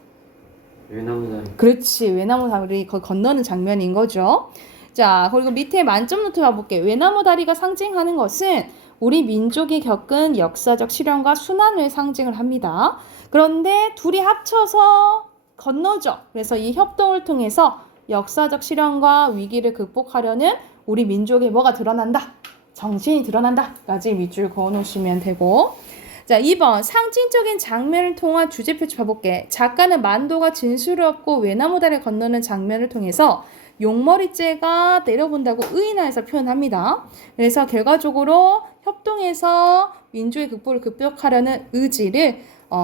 외나무다리. 그렇지. 외나무 다리 건너는 장면인 거죠. 자, 그리고 밑에 만점 노트 봐볼게. 외나무 다리가 상징하는 것은 우리 민족이 겪은 역사적 시련과 순환을 상징을 합니다. 그런데 둘이 합쳐서 건너죠. 그래서 이 협동을 통해서 역사적 시련과 위기를 극복하려는 우리 민족의 뭐가 드러난다? 정신이 드러난다. 까지 밑줄 그어놓으시면 되고. 자, 2번 상징적인 장면을 통한 주제 표출 봐볼게. 작가는 만도가 진수를 얻고 외나무 다리를 건너는 장면을 통해서 용머리째가 내려본다고 의인화해서 표현합니다. 그래서 결과적으로 협동해서 민족의 극복을 극복하려는 의지를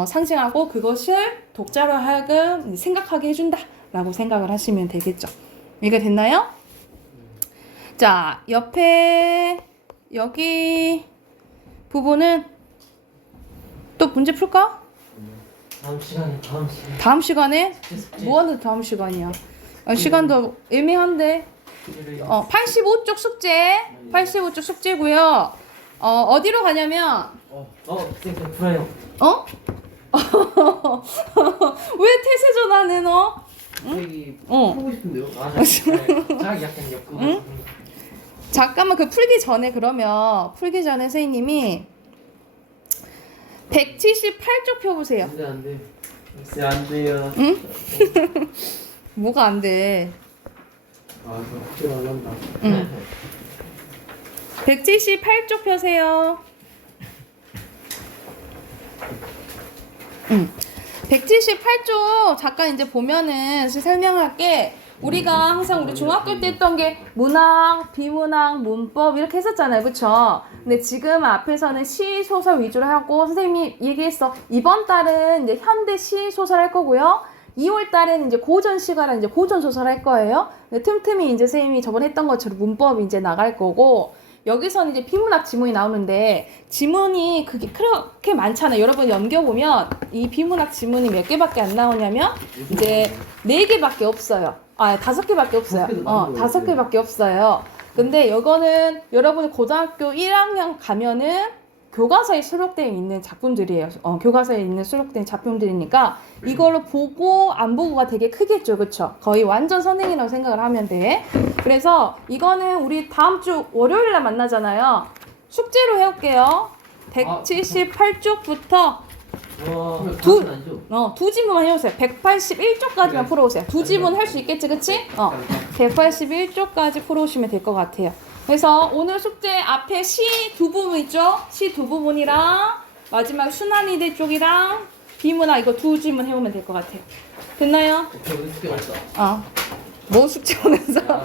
상징하고 그것을 독자로 하여금 생각하게 해준다 라고 생각을 하시면 되겠죠. 이해가 됐나요? 자, 옆에 여기 부분은 또 문제 풀까? 다음 시간에? 뭐하는 다음 시간이야? 시간도 애매한데. 85쪽 숙제. 85쪽 숙제고요. 어디로 가냐면 쌤 풀어요. 어? 왜 태세 전환해 너? 여기 어. 하고 싶은데요. 맞아. 짝 약간 엮고. 응? 잠깐만 그 풀기 전에 그러면 풀기 전에 선생님이 178쪽 펴보세요. 안돼 안돼. 쌤 안 돼요. 응? 뭐가 안 돼? 아 이거 학교 안 한다. 응. 178쪽 펴세요. 178쪽 잠깐 이제 보면은 설명할게. 우리가 항상 우리 중학교 때 했던 게 문학, 비문학, 문법 이렇게 했었잖아요. 그쵸? 근데 지금 앞에서는 시, 소설 위주로 하고 선생님이 얘기했어. 이번 달은 이제 현대 시, 소설 할 거고요. 2월 달에는 이제 고전 시가라 이제 고전 소설 할 거예요. 근데 틈틈이 이제 선생님이 저번에 했던 것처럼 문법이 이제 나갈 거고 여기서는 이제 비문학 지문이 나오는데 지문이 그렇게 많잖아요. 여러분 넘겨보면 이 비문학 지문이 몇 개밖에 안 나오냐면 이제 4개밖에 없어요. 5개밖에 없어요. 5개밖에 없어요. 근데 이거는 여러분이 고등학교 1학년 가면은 교과서에 수록되어 있는 작품들이에요. 교과서에 있는 수록된 작품들이니까 이걸로 보고 안 보고가 되게 크겠죠. 그쵸? 거의 완전 선행이라고 생각을 하면 돼. 그래서 이거는 우리 다음 주 월요일날 만나잖아요. 숙제로 해올게요. 178쪽부터 두 지문만 해오세요. 181쪽까지만 풀어오세요. 두 지문 할 수 있겠지, 그치? 181쪽까지 풀어오시면 될 것 같아요. 그래서 오늘 숙제 앞에 시 두 부분 있죠? 시 두 부분이랑 마지막 순환이대 쪽이랑 비문학 이거 두 지문 해오면 될 것 같아요. 됐나요? 오케이 숙제 없어. 뭐 숙제 오면서?